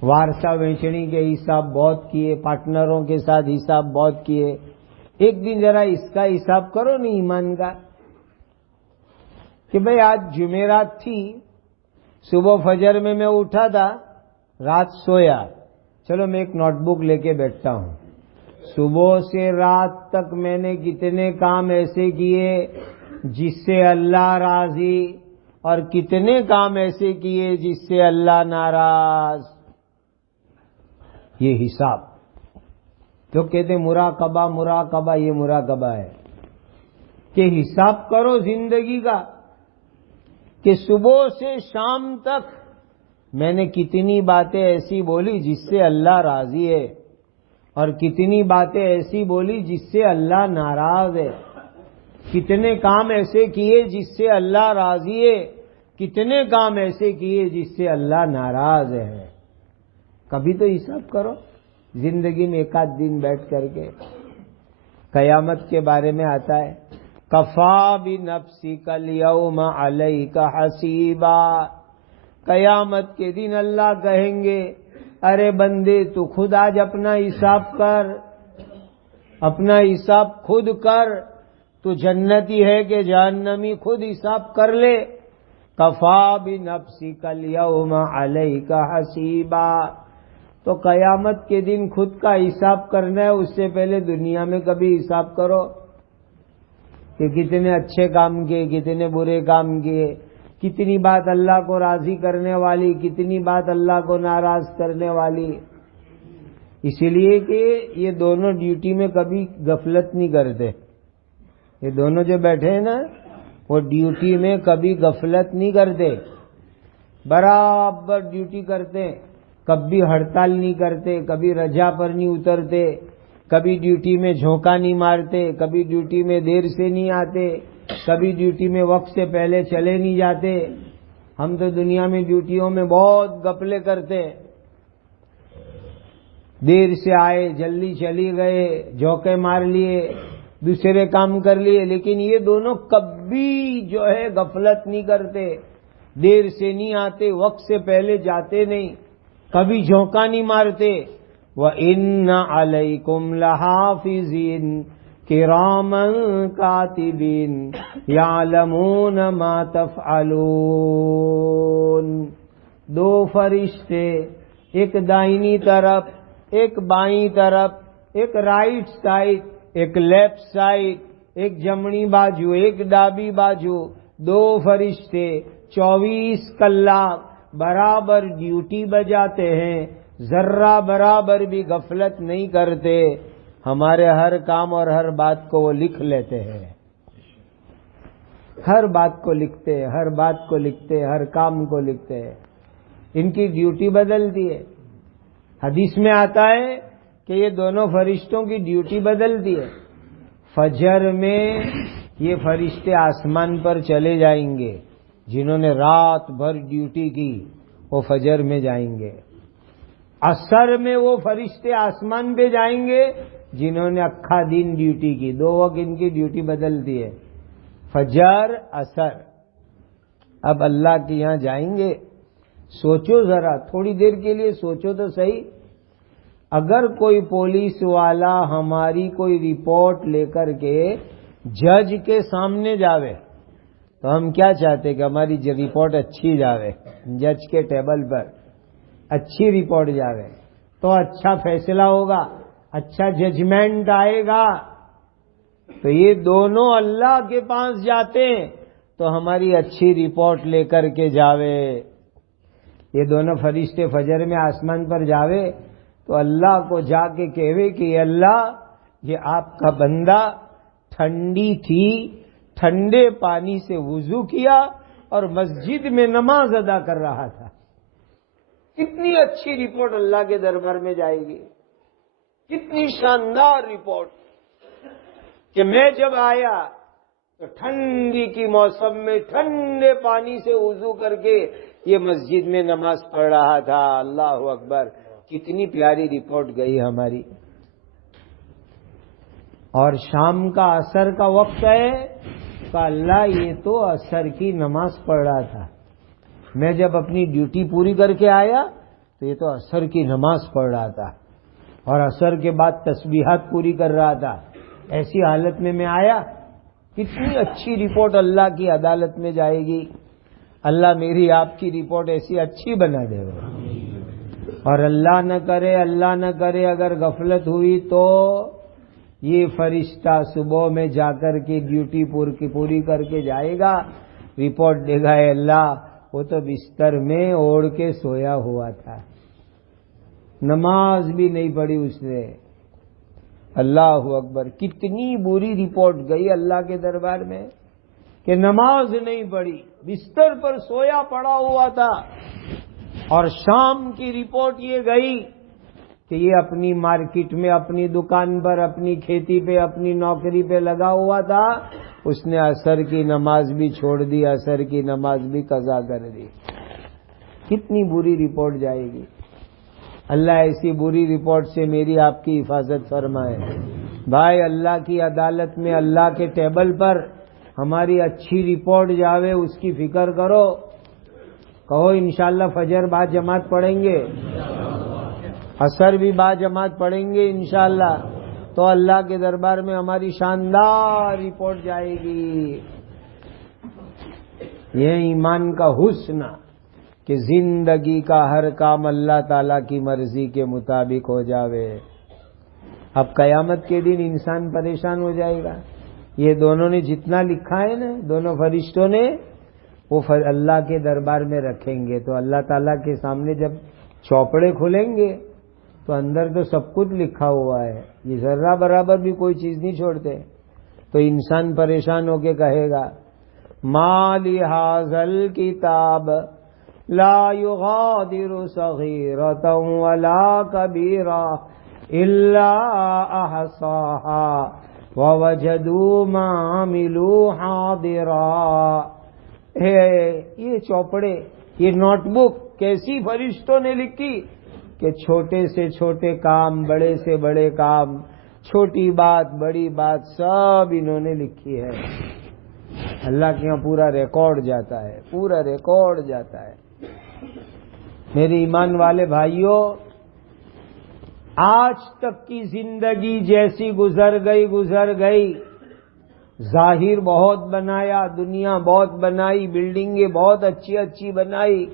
وارثہ ویچنی کے حساب بہت کیے، پارٹنروں کے ساتھ حساب بہت کیے. ایک دن ذرا اس کا حساب کرو نا ایمان کا کہ بھئی آج جمعرات تھی، صبح فجر میں اٹھا تھا، رات سویا. چلو میں ایک نوٹ بک لے کے بیٹھتا ہوں. صبح سے رات تک میں نے کتنے کام ایسے کیے جس سے اللہ راضی، اور کتنے کام ایسے کیے جس سے اللہ ناراض. یہ حساب جو کہتے ہیں مراقبہ مراقبہ، یہ مراقبہ ہے کہ حساب کرو زندگی کا کہ صبح سے شام تک میں نے کتنی باتیں ایسی بولی جس سے اللہ راضی ہے، اور کتنی باتیں ایسی بولی جس سے اللہ ناراض ہے. کتنے کام ایسے کیے جس سے اللہ راضی ہے، کتنے کام ایسے کیے جس سے اللہ ناراض ہے. کبھی تو حساب کرو زندگی میں ایک آدھ دن بیٹھ کر کے. قیامت کے بارے میں آتا ہے کفا بنفسک الیوم علیک حسیبا. قیامت کے دن اللہ کہیں گے ارے بندے تو خود آج اپنا حساب کر، اپنا حساب خود کر، تو جنتی ہے کہ جہنمی خود حساب کر لے. کفا بنفسک الیوم علیک حسیبا. تو قیامت کے دن خود کا حساب کرنا ہے، اس سے پہلے دنیا میں کبھی حساب کرو کہ کتنے اچھے کام کیے، کتنے برے کام کیے، کتنی بات اللہ کو راضی کرنے والی، کتنی بات اللہ کو ناراض کرنے والی. اسی لیے کہ یہ دونوں ڈیوٹی میں کبھی غفلت نہیں کرتے. یہ دونوں جو بیٹھے ہیں نا وہ ڈیوٹی میں کبھی غفلت نہیں کرتے، برابر ڈیوٹی کرتے. کبھی ہڑتال نہیں کرتے، کبھی رجا پر نہیں اترتے، کبھی ڈیوٹی میں جھونکا نہیں مارتے، کبھی ڈیوٹی میں دیر سے نہیں آتے، کبھی ڈیوٹی میں وقت سے پہلے چلے نہیں جاتے. ہم تو دنیا میں ڈیوٹیوں میں بہت غفلے کرتے، دیر سے آئے، جلدی چلی گئے، جھونکے مار لیے، دوسرے کام کر لیے. لیکن یہ دونوں کبھی جو ہے غفلت نہیں کرتے، دیر سے نہیں آتے، وقت سے پہلے جاتے نہیں، کبھی جھونکا نہیں مارتے. وَإِنَّ عَلَيْكُمْ لَحَافِظِينَ كِرَامًا كَاتِبِينَ يَعْلَمُونَ مَا تَفْعَلُونَ. دو فرشتے، ایک دائنی طرف، ایک بائیں طرف، ایک رائٹ سائڈ، ایک لیفٹ سائڈ، ایک جمنی بازو، ایک ڈابی بازو. دو فرشتے 24 کلاک برابر ڈیوٹی بجاتے ہیں، ذرہ برابر بھی غفلت نہیں کرتے، ہمارے ہر کام اور ہر بات کو وہ لکھ لیتے ہیں، ہر بات کو لکھتے ہیں، ہر بات کو لکھتے ہیں، ہر کام کو لکھتے ہیں۔ ان کی ڈیوٹی بدلتی ہے۔ حدیث میں آتا ہے کہ یہ دونوں فرشتوں کی ڈیوٹی بدلتی ہے۔ فجر میں یہ فرشتے آسمان پر چلے جائیں گے، جنہوں نے رات بھر ڈیوٹی کی وہ فجر میں جائیں گے۔ عصر میں وہ فرشتے آسمان پہ جائیں گے جنہوں نے اکھا دن ڈیوٹی کی، 2 وقت ان کی ڈیوٹی بدلتی ہے، فجر عصر۔ اب اللہ کے یہاں جائیں گے، سوچو ذرا، تھوڑی دیر کے لیے سوچو تو صحیح، اگر کوئی پولیس والا ہماری کوئی رپورٹ لے کر کے جج کے سامنے جاوے تو ہم کیا چاہتے کہ ہماری رپورٹ اچھی جاوے، جج کے ٹیبل پر اچھی رپورٹ جاوے تو اچھا فیصلہ ہوگا، اچھا ججمنٹ آئے گا۔ تو یہ دونوں اللہ کے پاس جاتے ہیں تو ہماری اچھی رپورٹ لے کر کے جاوے۔ یہ دونوں فرشتے فجر میں آسمان پر جاوے تو اللہ کو جا کے کہوے کہ اللہ یہ آپ کا بندہ ٹھنڈی تھی، ٹھنڈے پانی سے وضو کیا اور مسجد میں نماز ادا کر رہا تھا۔ کتنی اچھی رپورٹ اللہ کے دربار میں جائے گی، کتنی شاندار رپورٹ کہ میں جب آیا تو ٹھنڈی کی موسم میں ٹھنڈے پانی سے وضو کر کے یہ مسجد میں نماز پڑھ رہا تھا۔ اللہ اکبر، کتنی پیاری رپورٹ گئی ہماری۔ اور شام کا عصر کا وقت ہے تو اللہ یہ تو عصر کی نماز پڑھ رہا تھا، میں جب اپنی ڈیوٹی پوری کر کے آیا تو یہ تو عصر کی نماز پڑھ رہا تھا اور عصر کے بعد تسبیحات پوری کر رہا تھا۔ ایسی حالت میں آیا، کتنی اچھی رپورٹ اللہ کی عدالت میں جائے گی۔ اللہ میری آپ کی رپورٹ ایسی اچھی بنا دے گا۔ اور اللہ نہ کرے اگر غفلت ہوئی تو یہ فرشتہ صبح میں جا کر کے ڈیوٹی پوری کر کے جائے گا، رپورٹ دے گا، اے اللہ وہ تو بستر میں اوڑھ کے سویا ہوا تھا، نماز بھی نہیں پڑھی اس نے۔ اللہ اکبر، کتنی بری رپورٹ گئی اللہ کے دربار میں کہ نماز نہیں پڑھی، بستر پر سویا پڑا ہوا تھا۔ اور شام کی رپورٹ یہ گئی کہ یہ اپنی مارکیٹ میں، اپنی دکان پر، اپنی کھیتی پہ، اپنی نوکری پہ لگا ہوا تھا، اس نے عصر کی نماز بھی چھوڑ دی، عصر کی نماز بھی قضا کر دی۔ کتنی بری رپورٹ جائے گی۔ اللہ ایسی بری رپورٹ سے میری آپ کی حفاظت فرمائے۔ بھائی، اللہ کی عدالت میں، اللہ کے ٹیبل پر ہماری اچھی رپورٹ جاوے، اس کی فکر کرو۔ کہو انشاءاللہ فجر با جماعت پڑھیں گے، عصر بھی با جماعت پڑھیں گے انشاءاللہ، تو اللہ کے دربار میں ہماری شاندار رپورٹ جائے گی۔ یہ ایمان کا حسن کہ زندگی کا ہر کام اللہ تعالی کی مرضی کے مطابق ہو جاوے۔ اب قیامت کے دن انسان پریشان ہو جائے گا۔ یہ دونوں نے جتنا لکھا ہے نا، دونوں فرشتوں نے، وہ اللہ کے دربار میں رکھیں گے، تو اللہ تعالیٰ کے سامنے جب چوپڑے کھلیں گے تو اندر تو سب کچھ لکھا ہوا ہے، یہ ذرہ برابر بھی کوئی چیز نہیں چھوڑتے۔ تو انسان پریشان ہو کے کہے گا ما لہذا الکتاب لا یغادر صغیرۃ ولا کبیرۃ الا احصاها ووجدوا ما عملوا حاضرا۔ یہ چوپڑے، یہ نوٹ بک کیسی فرشتوں نے لکھی کہ چھوٹے سے چھوٹے کام، بڑے سے بڑے کام، چھوٹی بات بڑی بات سب انہوں نے لکھی ہے۔ اللہ کے یہاں پورا ریکارڈ جاتا ہے، پورا ریکارڈ جاتا ہے۔ میرے ایمان والے بھائیوں، آج تک کی زندگی جیسی گزر گئی، ظاہر بہت بنایا، دنیا بہت بنائی، بلڈنگیں بہت اچھی بنائی،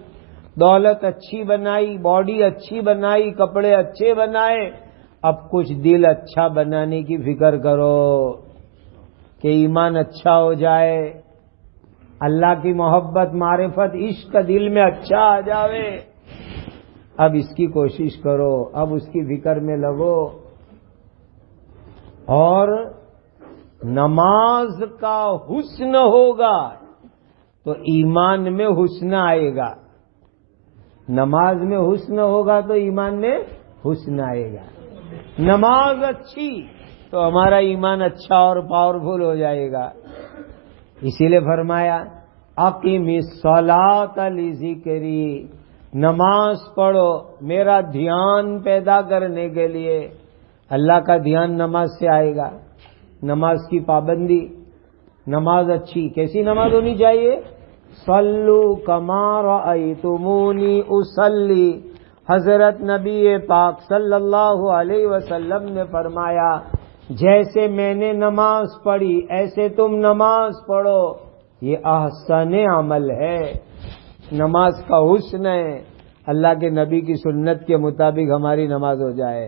دولت اچھی بنائی، باڈی اچھی بنائی، کپڑے اچھے بنائے، اب کچھ دل اچھا بنانے کی فکر کرو کہ ایمان اچھا ہو جائے، اللہ کی محبت، معرفت، عشق دل میں اچھا آ جاوے۔ اب اس کی کوشش کرو، اب اس کی فکر میں لگو. اور نماز کا حسن ہوگا تو ایمان میں حسن آئے گا. نماز میں حسن ہوگا تو ایمان میں حسن آئے گا. نماز اچھی تو ہمارا ایمان اچھا اور پاورفل ہو جائے گا. اسی لیے فرمایا اقیم الصلاۃ لذکری، نماز پڑھو میرا دھیان پیدا کرنے کے لیے. اللہ کا دھیان نماز سے آئے گا. نماز کی پابندی، نماز اچھی. کیسی نماز ہونی چاہیے؟ صلو کما رأیتمونی اصلی. حضرت نبی پاک صلی اللہ علیہ وسلم نے فرمایا جیسے میں نے نماز پڑھی ایسے تم نماز پڑھو. یہ احسن عمل ہے، نماز کا حسن ہے. اللہ کے نبی کی سنت کے مطابق ہماری نماز ہو جائے.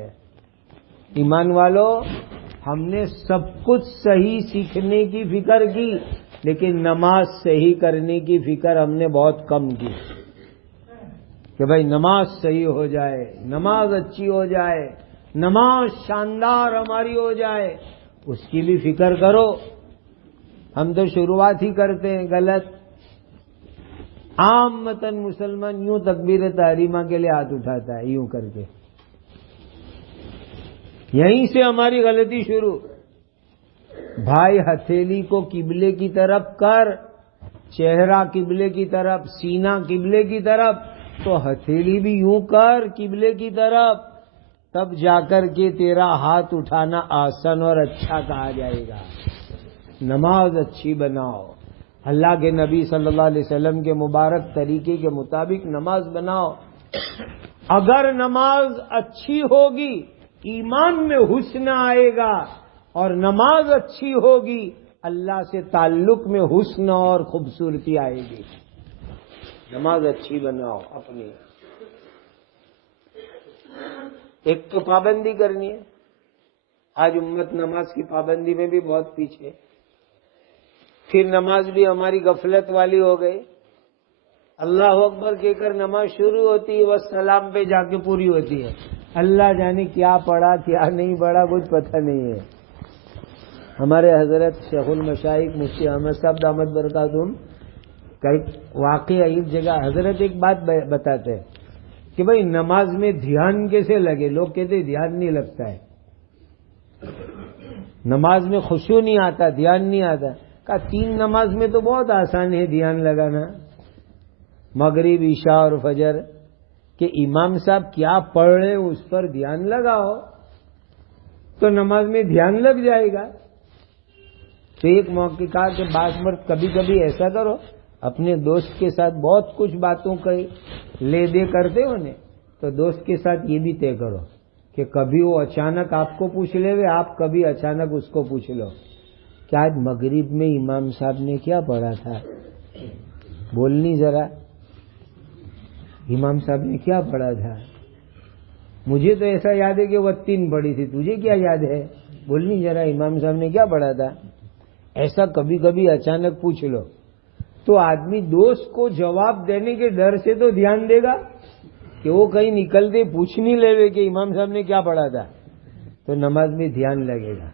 ایمان والو، ہم نے سب کچھ صحیح سیکھنے کی فکر کی، لیکن نماز صحیح کرنے کی فکر ہم نے بہت کم کی کہ بھائی نماز صحیح ہو جائے، نماز اچھی ہو جائے، نماز شاندار ہماری ہو جائے، اس کی بھی فکر کرو. ہم تو شروعات ہی کرتے ہیں غلط. عامتاً مسلمان یوں تکبیر تحریمہ کے لیے ہاتھ اٹھاتا ہے، یوں کر کے. یہیں سے ہماری غلطی شروع. بھائی ہتھیلی کو قبلے کی طرف کر، چہرہ قبلے کی طرف، سینہ قبلے کی طرف، تو ہتھیلی بھی یوں کر قبلے کی طرف، تب جا کر کے تیرا ہاتھ اٹھانا آسان اور اچھا کہا جائے گا. نماز اچھی بناؤ، اللہ کے نبی صلی اللہ علیہ وسلم کے مبارک طریقے کے مطابق نماز بناؤ. اگر نماز اچھی ہوگی ایمان میں حسن آئے گا، اور نماز اچھی ہوگی اللہ سے تعلق میں حسن اور خوبصورتی آئے گی. نماز اچھی بناؤ اپنی. ایک تو پابندی کرنی ہے. آج امت نماز کی پابندی میں بھی بہت پیچھے. پھر نماز بھی ہماری غفلت والی ہو گئی. اللہ اکبر کہہ کر نماز شروع ہوتی ہے، بس سلام پہ جا کے پوری ہوتی ہے. اللہ جانے کیا پڑھا کیا نہیں پڑھا کچھ پتہ نہیں ہے. ہمارے حضرت شیخ المشائخ مفتی احمد صاحب دامت برکاتہم کا ایک واقعہ ایک جگہ حضرت ایک بات بتاتے ہیں کہ بھائی نماز میں دھیان کیسے لگے. لوگ کہتے دھیان نہیں لگتا ہے، نماز میں خشوع نہیں آتا، دھیان نہیں آتا. کہا 3 نماز میں تو بہت آسان ہے دھیان لگانا، مغرب عشاء اور فجر. کہ امام صاحب کیا پڑھ رہے اس پر دھیان لگاؤ تو نماز میں دھیان لگ جائے گا. تو ایک موقع کہا کہ بعض مرد کبھی کبھی ایسا کرو، اپنے دوست کے ساتھ بہت کچھ باتوں کا لے دے کرتے ہو نے، تو دوست کے ساتھ یہ بھی طے کرو کہ کبھی وہ اچانک آپ کو پوچھ لے وے، آپ کبھی اچانک اس کو پوچھ لو کہ آج مغرب میں امام صاحب نے کیا پڑھا تھا، بولنی ذرا. امام صاحب نے کیا پڑھا تھا؟ مجھے تو ایسا یاد ہے کہ وہ 3 پڑھی تھی، تجھے کیا یاد ہے؟ بولنی ذرا امام صاحب نے کیا پڑھا تھا. ایسا کبھی کبھی اچانک پوچھ لو تو آدمی دوست کو جواب دینے کے ڈر سے تو دھیان دے گا کہ وہ کہیں نکلتے پوچھ نہیں لے کہ امام صاحب نے کیا پڑھا تھا، تو نماز میں دھیان لگے گا.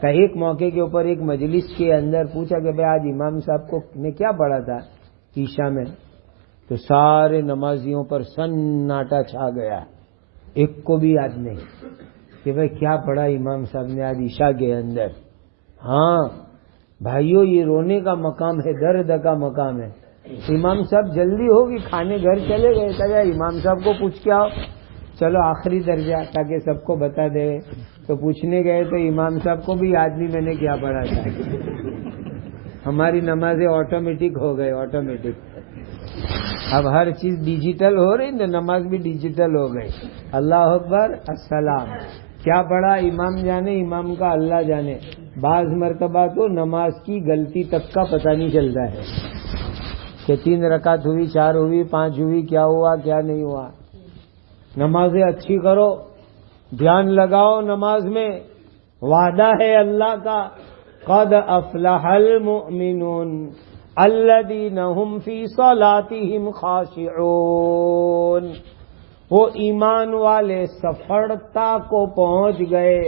کہ ایک موقع کے اوپر ایک مجلس کے اندر پوچھا کہ بھائی آج امام صاحب کو نے کیا پڑھا تھا عشاء میں، تو سارے نمازیوں پر سناٹا چھا گیا. ایک کو بھی یاد نہیں کہ بھائی کیا پڑھا امام صاحب نے آج عشاء کے اندر. ہاں بھائیو، یہ رونے کا مقام ہے، درد کا مقام ہے. امام صاحب جلدی ہوگی کھانے گھر چلے گئے، کہا امام صاحب کو پوچھ کے آؤ. چلو آخری درجہ تاکہ سب کو بتا دے. تو پوچھنے گئے تو امام صاحب کو بھی یاد نہیں میں نے کیا پڑھا تھا. ہماری نمازیں آٹومیٹک ہو گئے، آٹومیٹک. اب ہر چیز ڈیجیٹل ہو رہی تو نماز بھی ڈیجیٹل ہو گئی. اللہ اکبر السلام. کیا پڑھا امام جانے، امام کا اللہ جانے. بعض مرتبہ تو نماز کی غلطی تک کا پتہ نہیں چلتا ہے کہ 3 رکعت ہوئی، 4 ہوئی، 5 ہوئی، کیا ہوا کیا نہیں ہوا. نمازیں اچھی کرو، دھیان لگاؤ نماز میں. وعدہ ہے اللہ کا قد افلح المؤمنون الذین هم فی صلاتهم خاشعون. وہ ایمان والے سفلتا کو پہنچ گئے،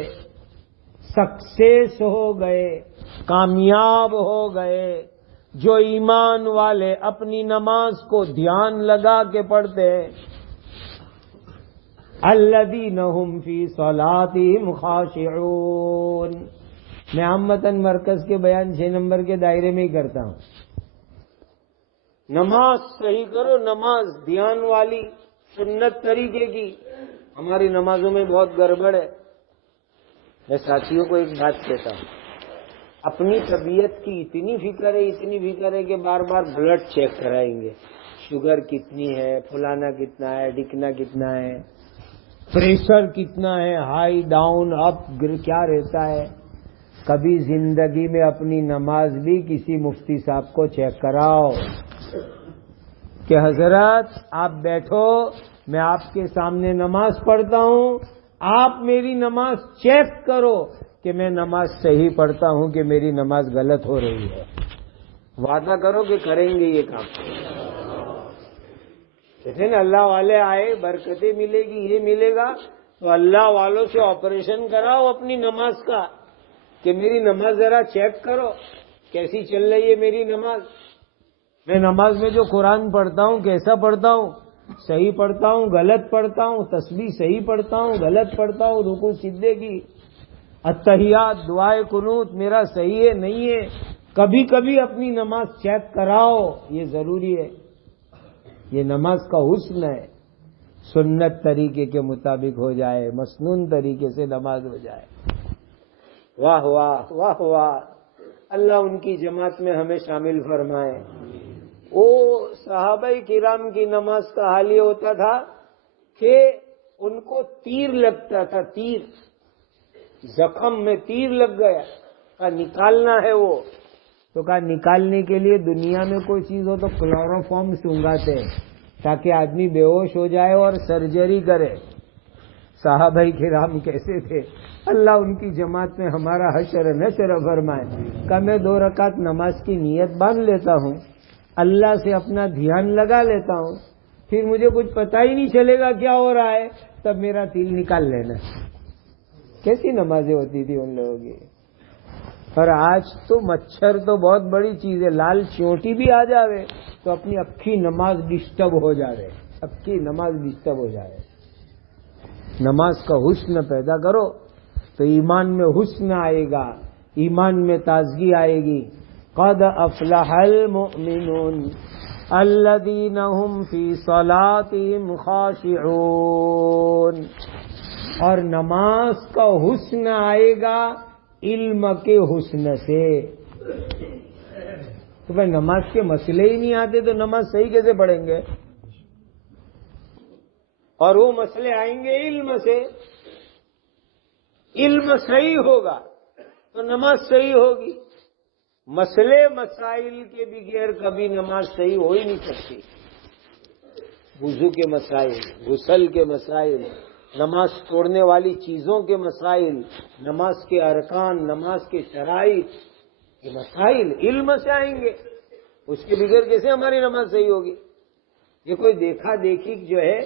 سکسیس ہو گئے، کامیاب ہو گئے، جو ایمان والے اپنی نماز کو دھیان لگا کے پڑھتے ہیں۔ الذین هم فی صلاتہم خاشعون۔ میں عامةً مرکز کے بیان 6 نمبر کے دائرے میں ہی کرتا ہوں۔ نماز صحیح کرو، نماز دھیان والی، سنت طریقے کی۔ ہماری نمازوں میں بہت گڑبڑ ہے۔ میں ساتھیوں کو ایک بات کہتا ہوں، اپنی طبیعت کی اتنی فکر ہے کہ بار بار بلڈ چیک کرائیں گے، شوگر کتنی ہے، فلانا کتنا ہے، ڈھکنا کتنا ہے، پریشر کتنا ہے، ہائی ڈاؤن اپ کیا رہتا ہے۔ کبھی زندگی میں اپنی نماز بھی کسی مفتی صاحب کو چیک کراؤ کہ حضرت آپ بیٹھو، میں آپ کے سامنے نماز پڑھتا ہوں، آپ میری نماز چیک کرو کہ میں نماز صحیح پڑھتا ہوں کہ میری نماز غلط ہو رہی ہے۔ وعدہ کرو کہ کریں گے یہ کام۔ کہتے نا اللہ والے آئے برکتیں ملے گی، یہ ملے گا، تو اللہ والوں سے آپریشن کراؤ اپنی نماز کا کہ میری نماز ذرا چیک کرو کیسی چل رہی ہے میری نماز۔ میں نماز میں جو قرآن پڑھتا ہوں کیسا پڑھتا ہوں، صحیح پڑھتا ہوں غلط پڑھتا ہوں، تسبیح صحیح پڑھتا ہوں غلط پڑھتا ہوں، رکوع سجدے کی اتحیات دعائے قنوت میرا صحیح ہے نہیں ہے۔ کبھی کبھی اپنی نماز چیک کراؤ، یہ ضروری ہے۔ یہ نماز کا حسن ہے، سنت طریقے کے مطابق ہو جائے، مسنون طریقے سے نماز ہو جائے۔ واہ واہ واہ واہ، اللہ ان کی جماعت میں ہمیں شامل فرمائے۔ وہ صحابہ کرام کی نماز کا حال یہ ہوتا تھا کہ ان کو تیر لگتا تھا، تیر، زخم میں تیر لگ گیا، کہا نکالنا ہے وہ، تو کہا نکالنے کے لیے دنیا میں کوئی چیز ہو تو کلوروفارم سونگاتے تاکہ آدمی بے ہوش ہو جائے اور سرجری کرے۔ صحابہ کرام کیسے تھے، اللہ ان کی جماعت میں ہمارا حشر نشر فرمائے۔ کہ میں 2 رکعت نماز کی نیت باندھ لیتا ہوں، اللہ سے اپنا دھیان لگا لیتا ہوں، پھر مجھے کچھ پتہ ہی نہیں چلے گا کیا ہو رہا ہے، تب میرا تیل نکال لینا۔ کیسی نمازیں ہوتی تھی ان لوگوں کی۔ اور آج تو مچھر تو بہت بڑی چیز ہے، لال چیونٹی بھی آ جاوے تو اپنی اکھی نماز ڈسٹرب ہو جاوے، اکھی نماز ڈسٹرب ہو جاوے۔ نماز کا حسن پیدا کرو تو ایمان میں حسن آئے گا، ایمان میں تازگی آئے گی۔ قد افلح المؤمنون الذین هم فی صلاتهم خاشعون۔ اور نماز کا حسن آئے گا علم کے حسن سے۔ تو بھائی نماز کے مسئلے ہی نہیں آتے تو نماز صحیح کیسے پڑھیں گے؟ اور وہ مسئلے آئیں گے علم سے، علم صحیح ہوگا تو نماز صحیح ہوگی۔ مسئلے مسائل کے بغیر کبھی نماز صحیح ہو ہی نہیں سکتی۔ وضو کے مسائل، غسل کے مسائل، نماز توڑنے والی چیزوں کے مسائل، نماز کے ارکان، نماز کے شرائط، یہ مسائل علم سے آئیں گے، اس کے بغیر کیسے ہماری نماز صحیح ہوگی؟ یہ کوئی دیکھا دیکھی جو ہے،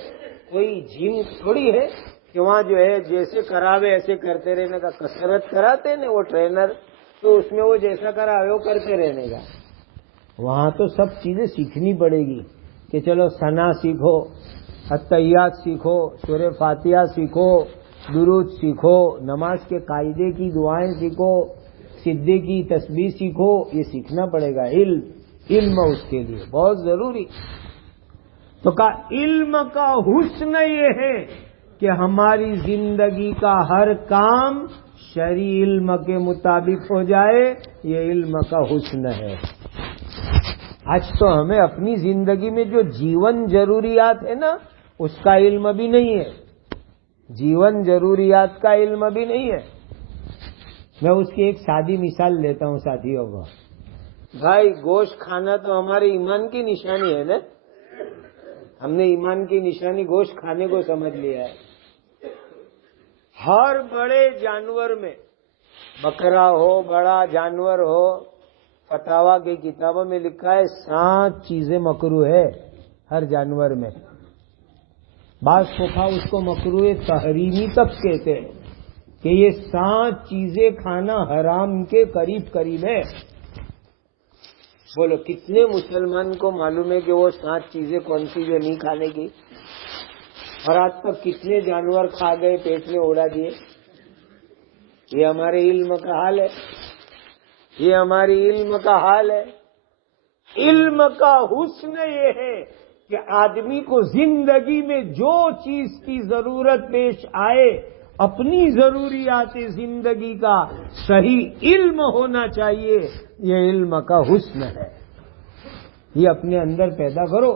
کوئی جم تھوڑی ہے کہ وہاں جو ہے جیسے کراوے ایسے کرتے رہنے کا۔ کسرت کراتے نا وہ ٹرینر، تو اس میں وہ جیسا کراوے وہ کرتے رہنے کا۔ وہاں تو سب چیزیں سیکھنی پڑے گی کہ چلو ثنا سیکھو، اتحیات سیکھو، سورہ فاتحہ سیکھو، درود سیکھو، نماز کے قاعدے کی دعائیں سیکھو، سجدے کی تسبیح سیکھو، یہ سیکھنا پڑے گا۔ علم اس کے لیے بہت ضروری۔ تو کہا علم کا حسن یہ ہے کہ ہماری زندگی کا ہر کام شرعی علم کے مطابق ہو جائے، یہ علم کا حسن ہے۔ آج تو ہمیں اپنی زندگی میں جو جیون ضروریات ہے نا، اس کا علم بھی نہیں ہے، جیون ضروریات کا علم بھی نہیں ہے۔ میں اس کی ایک سادی مثال لیتا ہوں ساتھیوں کو۔ بھائی گوشت کھانا تو ہمارے ایمان کی نشانی ہے نا، ہم نے ایمان کی نشانی گوشت کھانے کو سمجھ لیا ہے۔ ہر بڑے جانور میں، بکرا ہو، بڑا جانور ہو، فتاوا کی کتابوں میں لکھا ہے 7 چیزیں مکروہ ہے ہر جانور میں۔ بعض فقہا اس کو مکروہ تحریمی تک کہتے ہیں کہ یہ 7 چیزیں کھانا حرام کے قریب قریب ہے. بولو کتنے مسلمان کو معلوم ہے کہ وہ 7 چیزیں کون سی جو نہیں کھانے کی؟ اور آج تک کتنے جانور کھا گئے، پیٹ میں اڑا دیے؟ یہ ہمارے علم کا حال ہے، یہ ہماری علم کا حال ہے. علم کا حسن یہ ہے کہ آدمی کو زندگی میں جو چیز کی ضرورت پیش آئے، اپنی ضروریات زندگی کا صحیح علم ہونا چاہیے. یہ علم کا حسن ہے، یہ اپنے اندر پیدا کرو.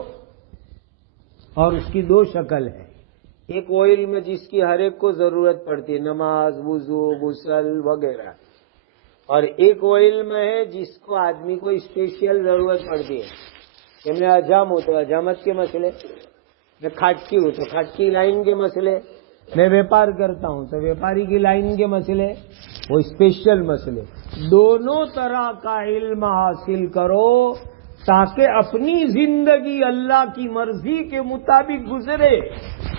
اور اس کی 2 شکل ہے. ایک وہ علم جس کی ہر ایک کو ضرورت پڑتی ہے، نماز، وضو، غسل وغیرہ. اور ایک وہ علم ہے جس کو آدمی کو اسپیشل ضرورت پڑتی ہے کہ میں حجام ہوں تو حجامت کے مسئلے، میں کھاٹکی ہوں تو کھاٹکی لائن کے مسئلے، میں ویپار کرتا ہوں تو ویپاری کی لائن کے مسئلے، وہ اسپیشل مسئلے. دونوں طرح کا علم حاصل کرو تاکہ اپنی زندگی اللہ کی مرضی کے مطابق گزرے.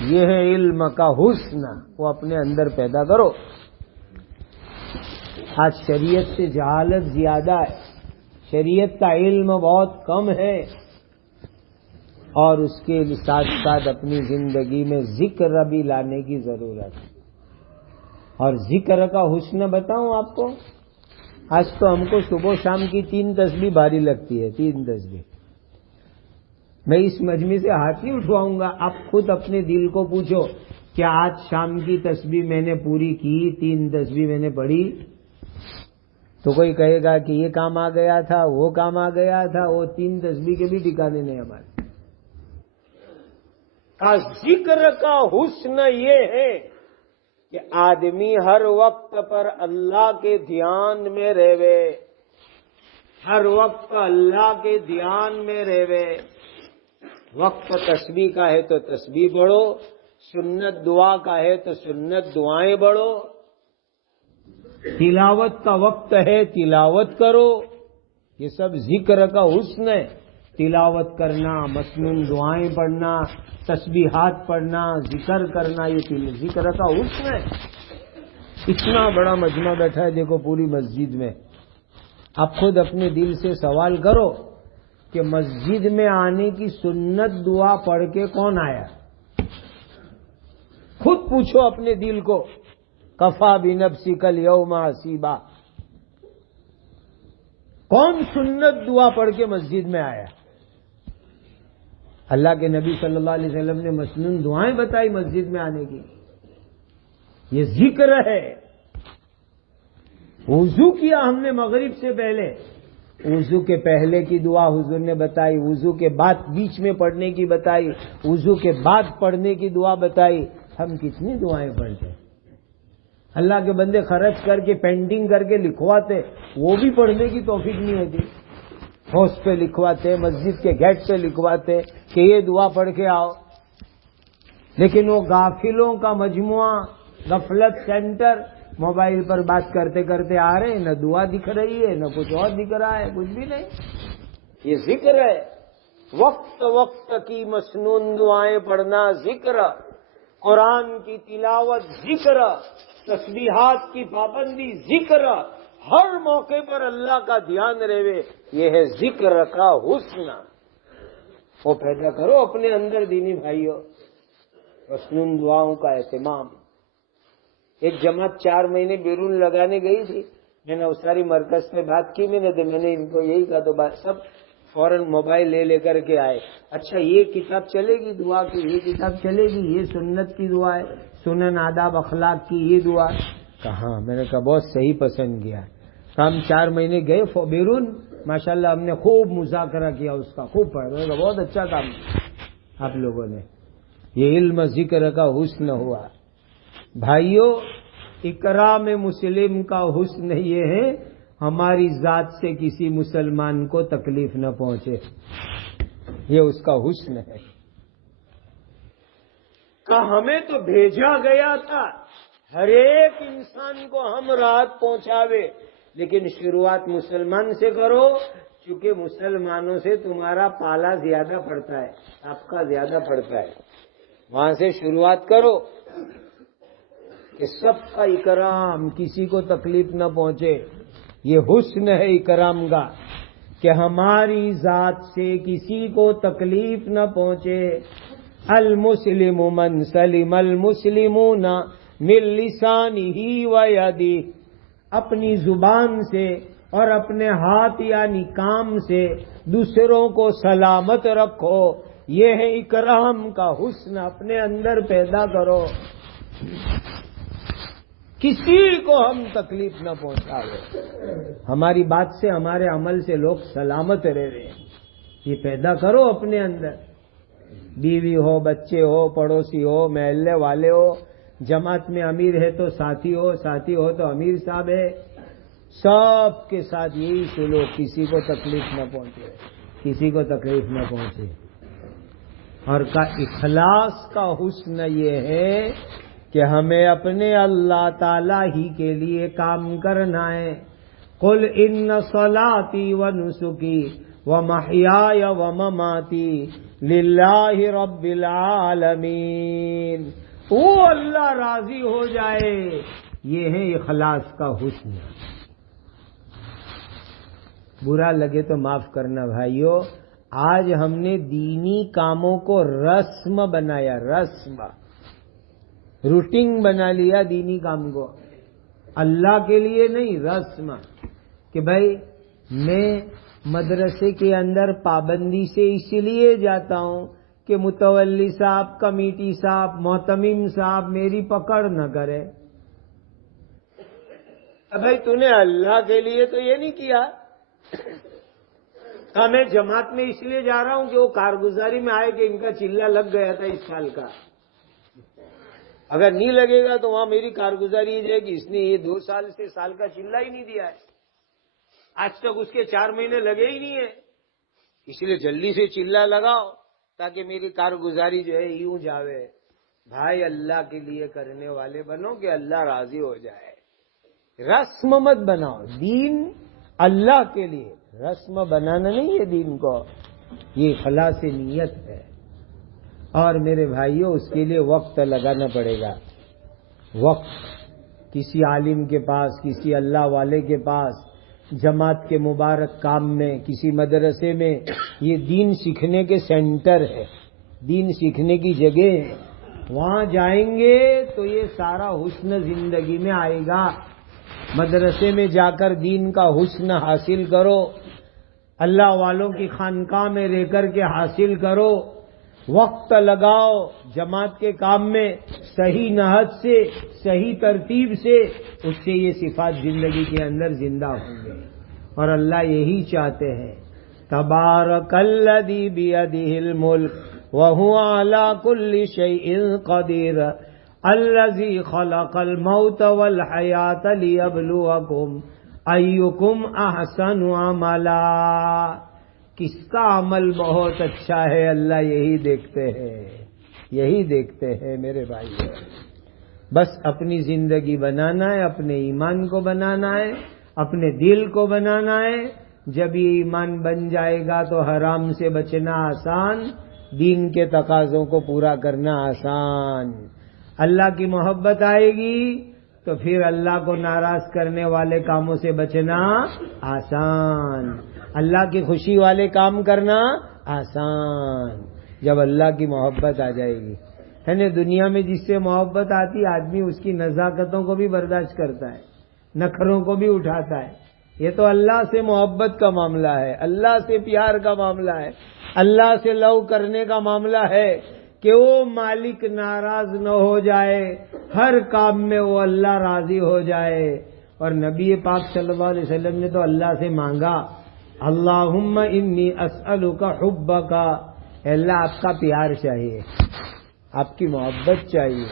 یہ ہے علم کا حسن، وہ اپنے اندر پیدا کرو. آج شریعت سے جہالت زیادہ ہے، شریعت کا علم بہت کم ہے، اور اس کے ساتھ ساتھ اپنی زندگی میں ذکر بھی لانے کی ضرورت ہے. اور ذکر کا حسن بتاؤں آپ کو، آج تو ہم کو صبح شام کی 3 تسبیح بھاری لگتی ہے. 3 تسبیح میں اس مجمع سے ہاتھ نہیں اٹھواؤں گا. آپ خود اپنے دل کو پوچھو کہ آج شام کی تسبیح میں نے پوری کی، 3 تسبیح میں نے پڑھی، تو کوئی کہے گا کہ یہ کام آ گیا تھا، وہ کام آ گیا تھا. وہ 3 تسبیح کے بھی ٹھکانے نہیں ہمارے. ذکر کا حسن یہ ہے کہ آدمی ہر وقت پر اللہ کے دھیان میں رہے، ہر وقت اللہ کے دھیان میں رہے. وقت تسبیح کا ہے تو تسبیح پڑھو، سنت دعا کا ہے تو سنت دعائیں پڑھو، تلاوت کا وقت ہے تلاوت کرو. یہ سب ذکر کا حسن ہے. تلاوت کرنا، مسنون دعائیں پڑھنا، تسبیحات پڑھنا، ذکر کرنا، یہ ذکر کا حسن ہے. اتنا بڑا مجمع بیٹھا ہے دیکھو پوری مسجد میں. آپ خود اپنے دل سے سوال کرو کہ مسجد میں آنے کی سنت دعا پڑھ کے کون آیا؟ خود پوچھو اپنے دل کو. کفا بنفسک الیوم حسیبا، کون سنت دعا پڑھ کے مسجد میں آیا؟ اللہ کے نبی صلی اللہ علیہ وسلم نے مسنون دعائیں بتائی مسجد میں آنے کی. یہ ذکر ہے. وضو کیا ہم نے مغرب سے پہلے، وضو کے پہلے کی دعا حضور نے بتائی، وضو کے بعد بیچ میں پڑھنے کی بتائی، وضو کے بعد پڑھنے کی دعا بتائی. ہم کتنی دعائیں پڑھتے؟ اللہ کے بندے خرچ کر کے پینٹنگ کر کے لکھواتے، وہ بھی پڑھنے کی توفیق نہیں ہوتی. ہوش پہ لکھواتے، مسجد کے گیٹ پہ لکھواتے کہ یہ دعا پڑھ کے آؤ. لیکن وہ غافلوں کا مجموعہ، غفلت سینٹر، موبائل پر بات کرتے کرتے آ رہے ہیں، نہ دعا دکھ رہی ہے نہ کچھ اور دکھ رہا ہے، کچھ بھی نہیں. یہ ذکر ہے. وقت وقت کی مسنون دعائیں پڑھنا ذکر، قرآن کی تلاوت ذکر، تسبیحات کی پابندی ذکر، ہر موقع پر اللہ کا دھیان رہے. یہ ہے ذکر کا حسن. وہ پیدا کرو اپنے اندر دینی بھائیوں. مسنون دعاؤں کا اہتمام. ایک جماعت 4 مہینے بیرون لگانے گئی تھی. میں نے نوساری مرکز میں بات کی، میں نے ان کو یہی کہا، تو سب فوراً موبائل لے کر کے آئے. اچھا یہ کتاب چلے گی دعا کی، یہ کتاب چلے گی، یہ سنت کی دعا ہے، سنن آداب اخلاق کی یہ دعا. کہاں؟ میں نے کہا بہت صحیح پسند کیا. ہم 4 مہینے گئے بیرون، ماشاءاللہ ہم نے خوب مذاکرہ کیا اس کا، خوب پڑھا. میں نے کہا بہت اچھا کام آپ لوگوں نے. یہ علم ذکر کا حسن ہوا. بھائیوں، اکرام مسلم کا حسن یہ ہے ہماری ذات سے کسی مسلمان کو تکلیف نہ پہنچے. یہ اس کا حسن ہے. کہ ہمیں تو بھیجا گیا تھا ہر ایک انسان کو ہم راحت پہنچاوے، لیکن شروعات مسلمان سے کرو، کیونکہ مسلمانوں سے تمہارا پالا زیادہ پڑتا ہے، آپ کا زیادہ پڑتا ہے. وہاں سے شروعات کرو کہ سب کا اکرام، کسی کو تکلیف نہ پہنچے. یہ حسن ہے اکرام کا کہ ہماری ذات سے کسی کو تکلیف نہ پہنچے. المسلم من سلم المسلمون من لسانہ و یدہ، اپنی زبان سے اور اپنے ہاتھ یعنی کام سے دوسروں کو سلامت رکھو. یہ ہے اکرام کا حسن، اپنے اندر پیدا کرو. کسی کو ہم تکلیف نہ پہنچاؤ، ہماری بات سے ہمارے عمل سے لوگ سلامت رہے. یہ پیدا کرو اپنے اندر. بیوی ہو، بچے ہو، پڑوسی ہو، محلے والے ہو، جماعت میں امیر ہے تو ساتھی ہو تو امیر صاحب ہے، سب کے ساتھ یہی سلوک، کسی کو تکلیف نہ پہنچے، کسی کو تکلیف نہ پہنچے. اور کا اخلاص کا حسن یہ ہے کہ ہمیں اپنے اللہ تعالی ہی کے لیے کام کرنا ہے. قل ان صلاتی و نسکی و محیای و مماتی للہ رب العالمین. وہ اللہ راضی ہو جائے، یہ ہے اخلاص کا حسن. برا لگے تو معاف کرنا بھائیو. آج ہم نے دینی کاموں کو رسم بنایا، رسم، روٹین بنا لیا دینی کام کو، اللہ کے لیے نہیں، رسم. کہ بھائی میں مدرسے کے اندر پابندی سے اس لیے جاتا ہوں کہ متولی صاحب، کمیٹی صاحب، محتمم صاحب میری پکڑ نہ کرے. بھائی تو نے اللہ کے لیے تو یہ نہیں کیا. میں جماعت میں اس لیے جا رہا ہوں کہ وہ کارگزاری میں آئے کہ ان کا چلہ لگ گیا تھا اس سال کا، اگر نہیں لگے گا تو وہاں میری کارگزاری یہ جائے کہ اس نے یہ 2 سال سے سال کا چلہ ہی نہیں دیا ہے، آج تک اس کے 4 مہینے لگے ہی نہیں ہے، اس لیے جلدی سے چلہ لگاؤ تاکہ میری کارگزاری جو ہے یوں جاوے. بھائی اللہ کے لیے کرنے والے بنو کہ اللہ راضی ہو جائے. رسم مت بناؤ، دین اللہ کے لیے، رسم بنانا نہیں ہے دین کو. یہ اخلاص نیت ہے. اور میرے بھائیوں اس کے لیے وقت لگانا پڑے گا. وقت کسی عالم کے پاس، کسی اللہ والے کے پاس، جماعت کے مبارک کام میں، کسی مدرسے میں، یہ دین سیکھنے کے سینٹر ہے، دین سیکھنے کی جگہ ہے. وہاں جائیں گے تو یہ سارا حسن زندگی میں آئے گا. مدرسے میں جا کر دین کا حسن حاصل کرو، اللہ والوں کی خانقاہ میں رہ کر کے حاصل کرو. وقت لگاؤ جماعت کے کام میں، صحیح نہج سے، صحیح ترتیب سے، اس سے یہ صفات زندگی کے اندر زندہ ہوں گے. اور اللہ یہی چاہتے ہیں. تبارک الذی بیدہ الملک وہو علی کل شیء قدیر الذی خلق الموت والحیاۃ لیبلوکم ایکم احسن عملا. کس کا عمل بہت اچھا ہے اللہ یہی دیکھتے ہیں، یہی دیکھتے ہیں میرے بھائی. بس اپنی زندگی بنانا ہے، اپنے ایمان کو بنانا ہے، اپنے دل کو بنانا ہے. جب یہ ایمان بن جائے گا تو حرام سے بچنا آسان، دین کے تقاضوں کو پورا کرنا آسان. اللہ کی محبت آئے گی تو پھر اللہ کو ناراض کرنے والے کاموں سے بچنا آسان، اللہ کی خوشی والے کام کرنا آسان. جب اللہ کی محبت آ جائے گی ہے نا. دنیا میں جس سے محبت آتی آدمی اس کی نزاکتوں کو بھی برداشت کرتا ہے، نخروں کو بھی اٹھاتا ہے. یہ تو اللہ سے محبت کا معاملہ ہے، اللہ سے پیار کا معاملہ ہے، اللہ سے لو کرنے کا معاملہ ہے کہ وہ مالک ناراض نہ ہو جائے، ہر کام میں وہ اللہ راضی ہو جائے. اور نبی پاک صلی اللہ علیہ وسلم نے تو اللہ سے مانگا، اللہم انی اسألک حبک. اللہ آپ کا پیار چاہیے، آپ کی محبت چاہیے.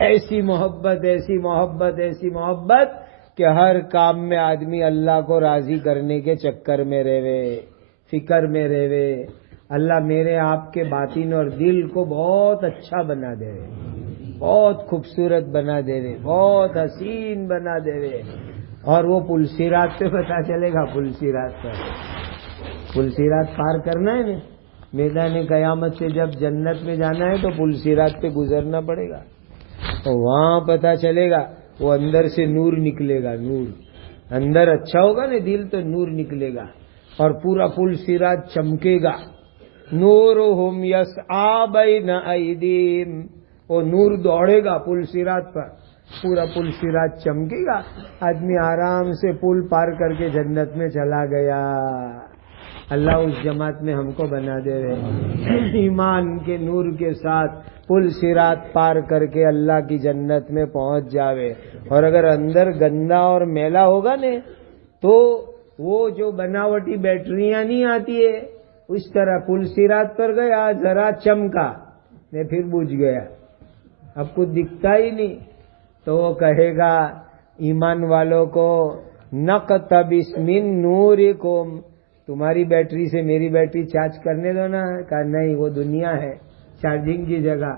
ایسی محبت، ایسی محبت، ایسی محبت کہ ہر کام میں آدمی اللہ کو راضی کرنے کے چکر میں رہے، فکر میں رہے. اللہ میرے آپ کے باطن اور دل کو بہت اچھا بنا دے رہے، بہت خوبصورت بنا دے رہے، بہت حسین بنا دے رہے. اور وہ پلسیرات پہ پتہ چلے گا، پلسیرات پر، پلسیرات پار کرنا ہے نا. میدان قیامت سے جب جنت میں جانا ہے تو پل صراط پہ گزرنا پڑے گا، تو وہاں پتہ چلے گا وہ اندر سے نور نکلے گا، نور اندر اچھا ہوگا نا دل تو نور نکلے گا اور پورا پل صراط چمکے گا. نورہم یسعی بین ایدیہم، وہ نور دوڑے گا پل صراط پر، پورا پل صراط چمکے گا، آدمی آرام سے پل پار کر کے جنت میں چلا گیا. اللہ اس جماعت میں ہم کو بنا دے رہے، ایمان کے نور کے ساتھ پل صراط پار کر کے اللہ کی جنت میں پہنچ جاوے. اور اگر اندر گندا اور میلا ہوگا نا تو وہ جو بناوٹی بیٹریاں نہیں آتی ہے اس طرح پل صراط پر گیا، ذرا چمکا میں پھر بجھ گیا، اب کچھ دکھتا ہی نہیں، تو وہ کہے گا ایمان والوں کو نقتبس من نورکم، تمہاری بیٹری سے میری بیٹری چارج کرنے دو نا. کہا نہیں، وہ دنیا ہے چارجنگ کی جگہ،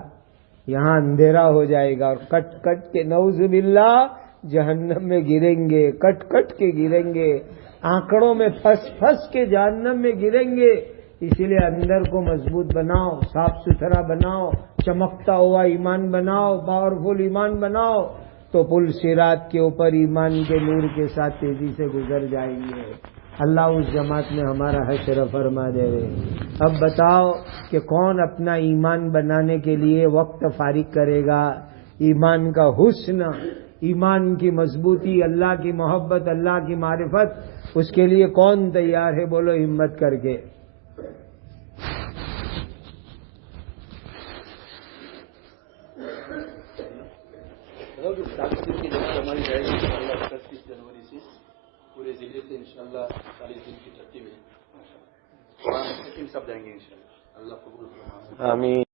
یہاں اندھیرا ہو جائے گا اور کٹ کٹ کے نعوذ باللہ جہنم میں گریں گے، کٹ کٹ کے گریں گے، آنکڑوں میں پھنس پھنس کے جہنم میں گریں گے. اسی لیے اندر کو مضبوط بناؤ، صاف ستھرا بناؤ، چمکتا ہوا ایمان بناؤ، پاورفل ایمان بناؤ، تو پل صراط کے اوپر ایمان کے نور کے ساتھ تیزی سے گزر جائیں گے. اللہ اس جماعت میں ہمارا حشر فرما دے رہے. اب بتاؤ کہ کون اپنا ایمان بنانے کے لیے وقت فارغ کرے گا؟ ایمان کا حسن، ایمان کی مضبوطی، اللہ کی محبت، اللہ کی معرفت، اس کے لیے کون تیار ہے؟ بولو ہمت کر کے. ہماری جائے گی انشاءاللہ 31 جنوری سے پورے ضلع سے انشاءاللہ 40 دن کی ترتیب ہے. سب جائیں گے انشاءاللہ. اللہ قبول فرمائے. آمین.